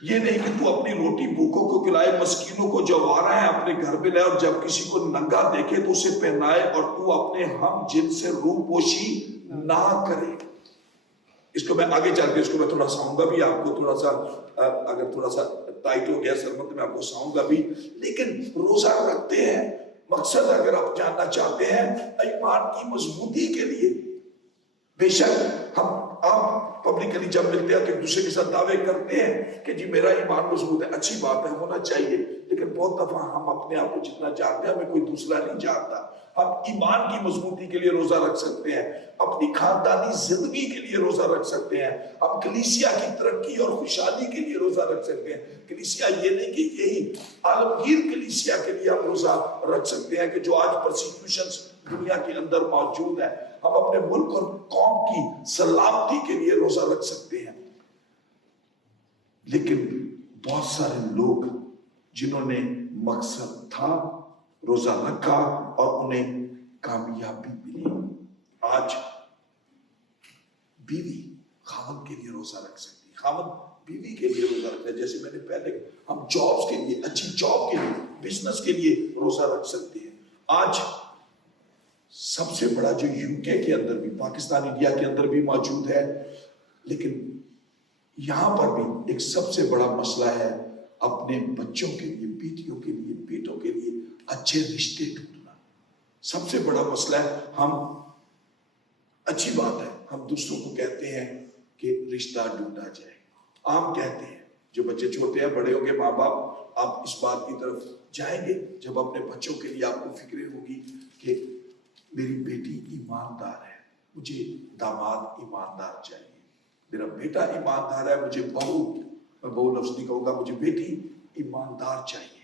یہ نہیں کہ تو اپنی روٹی بھوکوں کو کھلائے، مسکینوں کو جو آوارہ ہے اپنے گھر میں لائے، اور جب کسی کو ننگا دیکھے تو اسے پہنائے، اور تو اپنے ہم جن سے روح پوشی نہ کرے. اس کو میں آگے چل کے اس کو میں تھوڑا ساؤں گا بھی آپ کو، تھوڑا سا اگر تھوڑا سا ٹائٹ ہو گیا سرمت میں آپ کو ساؤں گا بھی. لیکن روزہ رکھتے ہیں مقصد اگر آپ جاننا چاہتے ہیں ایمان کی مضبوطی کے لیے. بے شک ہم عام پبلکلی جب ملتے ہیں کہ دوسرے کے ساتھ دعوے کرتے ہیں کہ جی میرا ایمان مضبوط ہے، اچھی بات ہے، ہونا چاہیے. لیکن بہت دفعہ ہم اپنے آپ کو جتنا جانتے ہیں ہمیں کوئی دوسرا نہیں جانتا. ہم ایمان کی مضبوطی کے لیے روزہ رکھ سکتے ہیں, اپنی خاندانی زندگی کے لیے روزہ رکھ سکتے ہیں, ہم کلیسیا کی ترقی اور خوشحالی کے لیے روزہ رکھ سکتے ہیں. کلیسیا یہ نہیں کہ یہی عالمگیر کلیسیا کے لیے ہم روزہ رکھ سکتے ہیں کہ جو آج پرسیکیوشنز دنیا کے اندر موجود ہے, ہم اپنے ملک اور قوم کی سلامتی کے لیے روزہ رکھ سکتے ہیں. لیکن بہت سارے لوگ جنہوں نے مقصد تھا روزہ رکھا اور انہیں کامیابی ملی, آج بیوی خاوند کے لیے روزہ رکھ سکتی ہے, خاوند بیوی کے لیے روزہ رکھتا ہے. جیسے میں نے پہلے ہم جابز کے لیے, اچھی جاب کے لیے, بزنس کے لیے روزہ رکھ سکتے ہیں. آج سب سے بڑا جو یو کے اندر بھی, پاکستان انڈیا کے اندر بھی موجود ہے, لیکن یہاں پر بھی ایک سب سے بڑا مسئلہ ہے اپنے بچوں کے لیے, بیٹیوں کے لیے, بیٹوں کے لیے اچھے رشتے ڈھونڈنا. سب سے بڑا مسئلہ ہے. ہم اچھی بات ہے, ہم دوسروں کو کہتے ہیں کہ رشتہ ڈھونڈا جائے, عام کہتے ہیں, جو بچے چھوٹے ہیں, بڑے ہوں گے ماں باپ, آپ اس بات کی طرف جائیں گے جب اپنے بچوں کے لیے آپ کو فکر ہوگی کہ میری بیٹی ایماندار ہے, مجھے داماد ایماندار چاہیے, میرا بیٹا ایماندار ہے, مجھے بہو, میں بہو لفظ نہیں کہوں گا, مجھے بیٹی ایماندار چاہیے.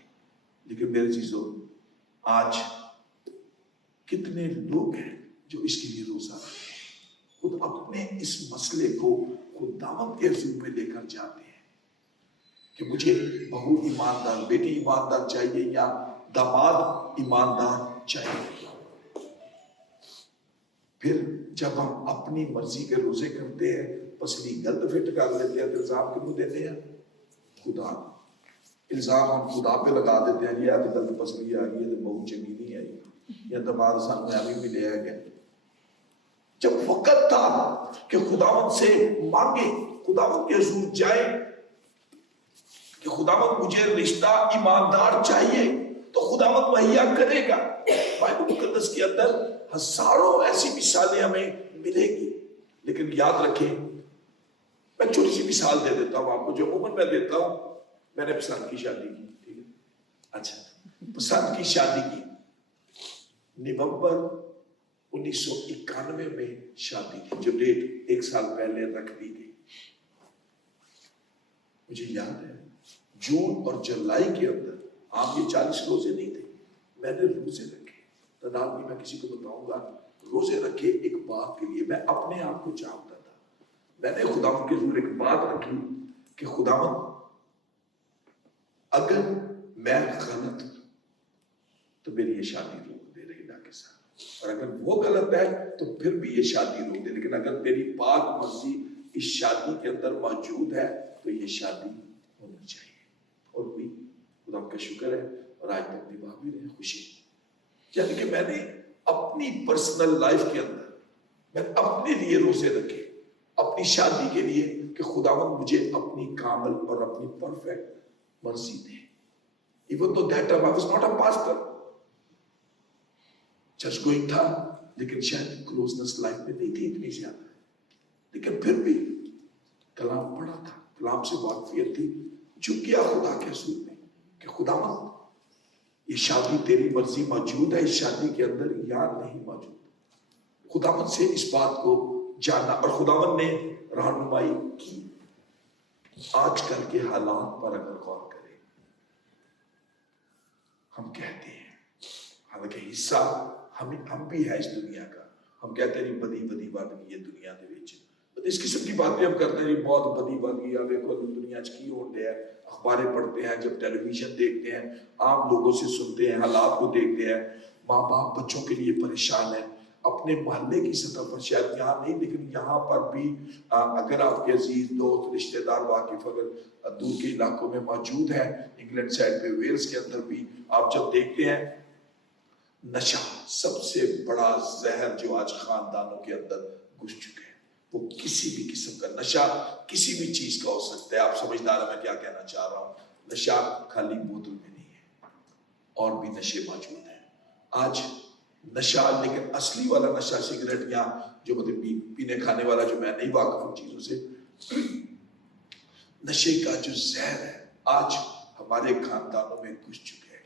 لیکن میرے عزیزو, آج کتنے لوگ ہیں جو اس کے لیے روزہ رکھتے ہیں, خود اپنے اس مسئلے کو خود دعوت کے حضور میں لے کر جاتے ہیں کہ مجھے بہو ایماندار, بیٹی ایماندار چاہیے یا داماد ایماندار چاہیے. پھر جب ہم اپنی مرضی کے روزے کرتے ہیں, پسلی غلط فٹ کر لیتے ہیں, تو الزام کیوں دیتے ہیں؟ خدا. الزام ہم خدا پہ لگا دیتے ہیں, یہ تو غلط پسلی آ گئی ہے, تو بہو چنگی نہیں آئی, یا دماغ سامنے ابھی بھی لے آ گیا. جب وقت تھا کہ خداوند سے مانگے, خداوند کے حضور جائیں کہ خداوند مجھے رشتہ ایماندار چاہیے, تو خداوند مہیا کرے گا. بائبل مقدس کے اندر ہزاروں ایسی مثالیں ہمیں ملے گی, لیکن یاد رکھیں, میں چھوٹی سی مثال دے دیتا ہوں آپ کو, جو عموماً میں دیتا ہوں. میں نے پسند کی شادی کی, ٹھیک ہے, اچھا, پسند کی شادی کی, نومبر 1991 میں شادی کی, جو ڈیٹ ایک سال پہلے رکھ دی گئی. مجھے یاد ہے جون اور جولائی کے اندر, آپ یہ 40 روزے نہیں تھے, میں نے روزے رکھے, تعداد بھی میں کسی کو بتاؤں گا, روزے رکھے ایک بات کے لیے. میں اپنے آپ کو جانتا تھا, میں نے خداوند کے حضور ایک بات رکھی کہ خداوند اگر میں غلط تو میری یہ شادی روک دے رہی کے ساتھ, اور اگر وہ غلط ہے تو پھر بھی یہ شادی روک دے, لیکن اگر تیری پاک مرضی اس شادی کے اندر موجود ہے تو یہ شادی ہونی چاہیے. اور بھی خدا کا شکر ہے, اور آج تک نبھا بھی رہے, خوشی. یعنی کہ میں نے اپنی پرسنل لائف کے اندر میں اپنے لیے روزے رکھے, اپنی شادی کے لیے, کہ خداوند مجھے اپنی کامل اور اپنی پرفیکٹ مرضی دے. Even though that time I was not a pastor, church going تھا, لیکن شاید کلوزنس لائف میں نہیں تھی اتنی زیادہ, لیکن پھر بھی کلام پڑھا تھا, کلام سے واقفیت تھی. جھک گیا خدا کے حضور میں کہ خداوند یہ شادی تیری مرضی موجود ہے اس شادی کے اندر یا نہیں موجود. خداوند سے اس بات کو جانا, اور خداوند نے رہنمائی کی. آج کل کے حالات پر اگر غور کریں, ہم کہتے ہیں, حالانکہ حصہ ہم بھی ہے اس دنیا کا, ہم کہتے ہیں بدی بڑھ گئی ہے دنیا دے وچ, اس قسم کی باتیں ہم کرتے ہیں, بہت بدی بڑھ گئی ہے, دیکھو دنیا کی ہون دیا ہے. اخباریں پڑھتے ہیں, جب ٹیلی ویژن دیکھتے ہیں, عام لوگوں سے سنتے ہیں, حالات کو دیکھتے ہیں, ماں باپ بچوں کے لیے پریشان ہیں. اپنے محلے کی سطح پر, شاید یہاں نہیں لیکن یہاں پر بھی, اگر آپ کے عزیز دوست رشتہ دار واقف اگر دور کے علاقوں میں موجود ہیں, انگلینڈ سائڈ پہ, ویلز کے اندر بھی, آپ جب دیکھتے ہیں نشہ سب سے بڑا زہر جو آج خاندانوں کے اندر گھس چکے ہیں, وہ کسی بھی قسم کا نشہ کسی بھی چیز کا ہو سکتا ہے. آپ سمجھدار ہیں میں کیا کہنا چاہ رہا ہوں. نشہ خالی بوتل میں نہیں ہے, اور بھی نشے موجود ہیں آج. نشہ, لیکن اصلی والا نشہ سگریٹ یا جو مطلب پینے کھانے والا, جو میں نہیں واقف ان چیزوں سے, نشے کا جو زہر ہے آج ہمارے خاندانوں میں گھس چکے ہیں.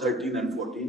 13 and 14।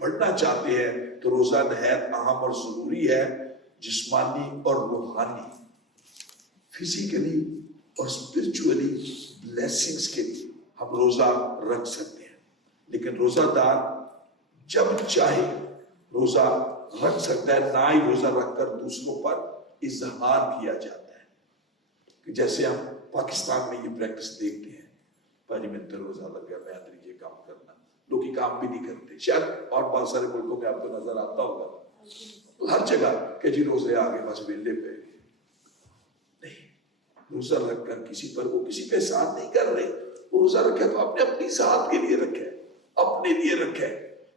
بڑھنا چاہتے ہیں تو روزہ نہایت اہم اور ضروری ہے. جسمانی اور روحانی، فزیکلی اور اسپرچولی بلیسنگز کے لیے ہم روزہ رکھ سکتے ہیں. لیکن روزہ دار جب چاہے روزہ رکھ سکتا ہے، نہ ہی روزہ رکھ کر دوسروں پر اظہار کیا جاتا ہے. کہ جیسے ہم پاکستان میں یہ پریکٹس دیکھتے ہیں، پہلی منٹ روزہ لگ گیا، میں اندر یہ کام کرنا، لوگ یہ کام بھی نہیں کرتے. شاید اور بہت سارے ملکوں میں آپ کو نظر آتا ہوگا ہر جگہ کہ جی روزے آگے بس ویلے پہ. نہیں، روزہ رکھ کر کسی پر وہ کسی پہ احسان نہیں کر رہے. وہ روزہ رکھے تو اپنی ذات کے لیے رکھے، اپنے لیے رکھے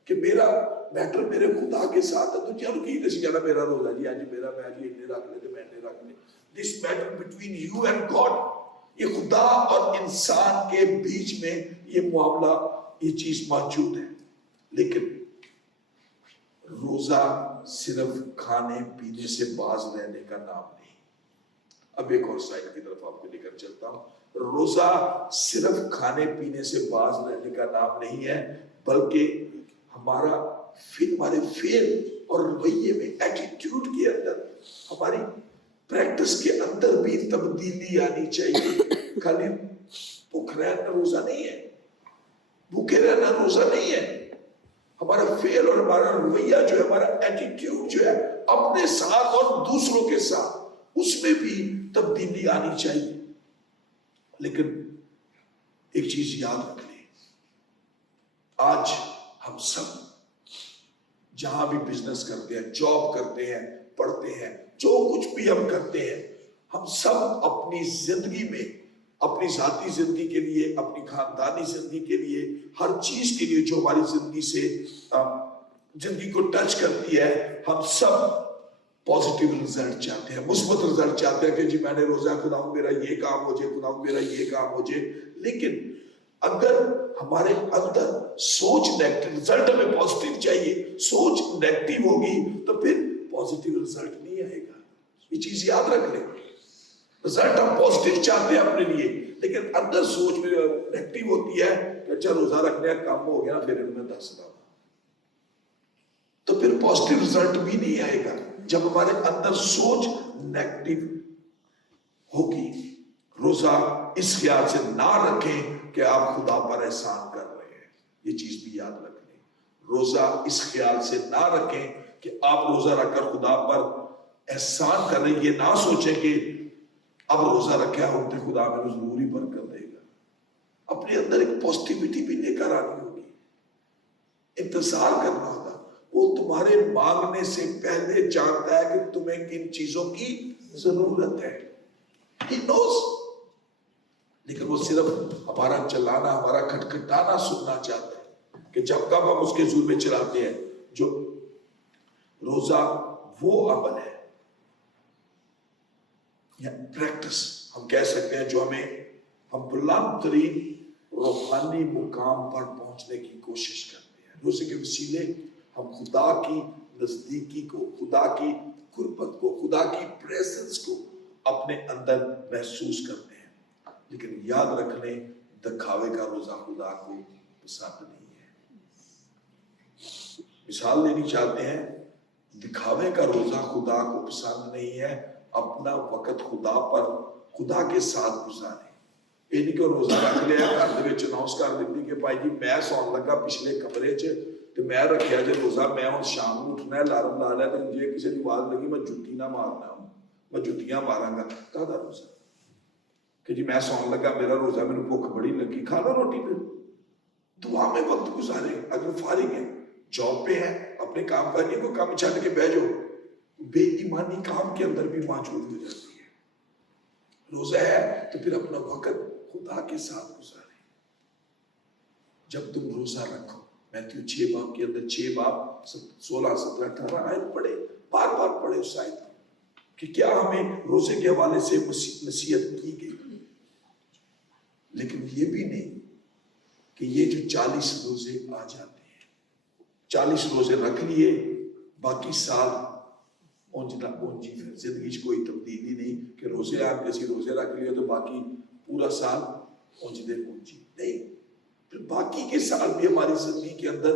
کہ میرا میٹر میرے خدا کے ساتھ ہے. تو چلو کی کسی کہنا میرا روزہ جی آج میرا، میں آج یہ رکھ لے تو میں نے رکھ لے. This matter between you and God. یہ خدا اور انسان کے بیچ میں یہ معاملہ، یہ چیز موجود ہے. لیکن روزہ صرف کھانے پینے سے باز رہنے کا نام نہیں. اب ایک اور سائڈ کی طرف آپ کو لے کر چلتا ہوں. روزہ صرف کھانے پینے سے باز رہنے کا نام نہیں ہے، بلکہ ہمارے فعل اور رویے میں، ایٹیٹیوڈ کے اندر، ہماری پریکٹس کے اندر بھی تبدیلی آنی چاہیے. خالی بھوک رہنا روزہ نہیں ہے، بھوکے رہنا روزہ نہیں ہے. ہمارا فعل اور ہمارا رویہ جو ہے، ہمارا ایٹیٹیوڈ جو ہے اپنے ساتھ اور دوسروں کے ساتھ، اس میں بھی تبدیلی آنی چاہیے. لیکن ایک چیز یاد رکھ لیں، آج ہم سب جہاں بھی بزنس کرتے ہیں، جاب کرتے ہیں، پڑھتے ہیں، جو کچھ بھی ہم کرتے ہیں، ہم سب اپنی زندگی میں، اپنی ذاتی زندگی کے لیے، اپنی خاندانی زندگی کے لیے، ہر چیز کے لیے جو ہماری زندگی کو ٹچ کرتی ہے، ہم سب پازیٹیو رزلٹ چاہتے ہیں، مثبت رزلٹ چاہتے ہیں کہ جی میں نے روزہ، خداوند میرا یہ کام ہو جائے، خداوند میرا یہ کام ہو جائے. لیکن اگر ہمارے اندر سوچ نیگیٹو، رزلٹ ہمیں پازیٹیو چاہیے، سوچ نیگیٹو ہوگی تو پھر پازیٹیو رزلٹ نہیں آئے گا. یہ چیز یاد رکھ لیں. رزلٹ ہم پازیٹیو چاہتے ہیں اپنے لیے، لیکن اندر سوچ میں نیگیٹو ہوتی ہے کہ اچھا روزہ رکھنے کا کام ہو گیا، پھر ان میں 10 ڈالا، تو پھر پازیٹیو رزلٹ بھی نہیں آئے گا. جب ہمارے اندر سوچ نیگیٹو ہوگی. روزہ اس خیال سے نہ رکھیں کہ آپ خدا پر احسان کر رہے ہیں. یہ چیز بھی یاد رکھ لیں. روزہ اس خیال سے نہ رکھیں کہ آپ روزہ رکھ کر خدا پر احسان کر رہے ہیں. یہ نہ سوچیں کہ اب روزہ رکھا ہوں تو خدا میرے ضروری برکت دے گا. اپنے اندر ایک پازیٹیوٹی بھی لے کر آنی ہوگی، انتظار کرنا ہوگا. وہ تمہارے مانگنے سے پہلے جانتا ہے کہ تمہیں کن چیزوں کی ضرورت ہے. He knows. لیکن وہ صرف ہمارا چلانا، ہمارا کھٹکھٹانا سننا چاہتا ہے کہ جب کب ہم اس کے زور میں چلاتے ہیں. جو روزہ وہ عمل ہے یا پریکٹس ہم کہہ سکتے ہیں جو ہم بلند ترین روحانی مقام پر پہنچنے کی کوشش کرتے ہیں. روزے کے وسیلے ہم خدا کی نزدیکی کو، خدا کی قربت کو، خدا کی پریزنس کو اپنے اندر محسوس کرتے ہیں. لیکن یاد رکھ لیں، دکھاوے کا روزہ خدا کو پسند نہیں ہے. مثال دینی چاہتے ہیں، دکھاوے کا روزہ خدا کو پسند نہیں ہے. اپنا وقت خدا کے ساتھ گزارے. یہ نہیں کہ روزہ رکھ لیا گھر دے وچ اناؤنس کر دیتی کہ بھائی جی میں سون لگا پچھلے کمرے چ تے میں رکھیا جے روزہ، میں ہن شام نوں اٹھنا ہے، الارم لا لیا تے جے کسی دی آواز لگی میں جُتی نہ مارنا، میں جُتیاں ماراں گا. کہدا روزہ کہ جی میں سون لگا، میرا روزہ، میرے بھوک بڑی لگی، کھا لو روٹی. پھر دعا میں وقت گزارے. اگر فارغ ہیں، جاب پہ ہیں، اپنے کام کریے، کوئی کام چھڈ کے بیٹھ جاؤ. بے ایمانی کام کے اندر بھی موجود ہو جاتی ہے. روزہ ہے تو پھر اپنا وقت خدا کے ساتھ گزارے. جب تم روزہ رکھو، میتھیو 6 باب کے اندر 6 باب 16 17 18 آیت پڑھے، بار بار پڑھے اس آیت کہ کیا ہمیں روزے کے حوالے سے نصیحت کی گئی. لیکن یہ بھی نہیں کہ یہ جو 40 روزے آ جاتے ہیں، 40 روزے رکھ لیے، باقی سال اونجی پھر زندگی کوئی تبدیلی نہیں کہ روزے آپ کسی روزے رکھ لیے تو باقی پورا سال اونجی نہیں. پھر باقی کے سال بھی ہماری زندگی کے اندر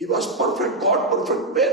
He was perfect God, perfect man,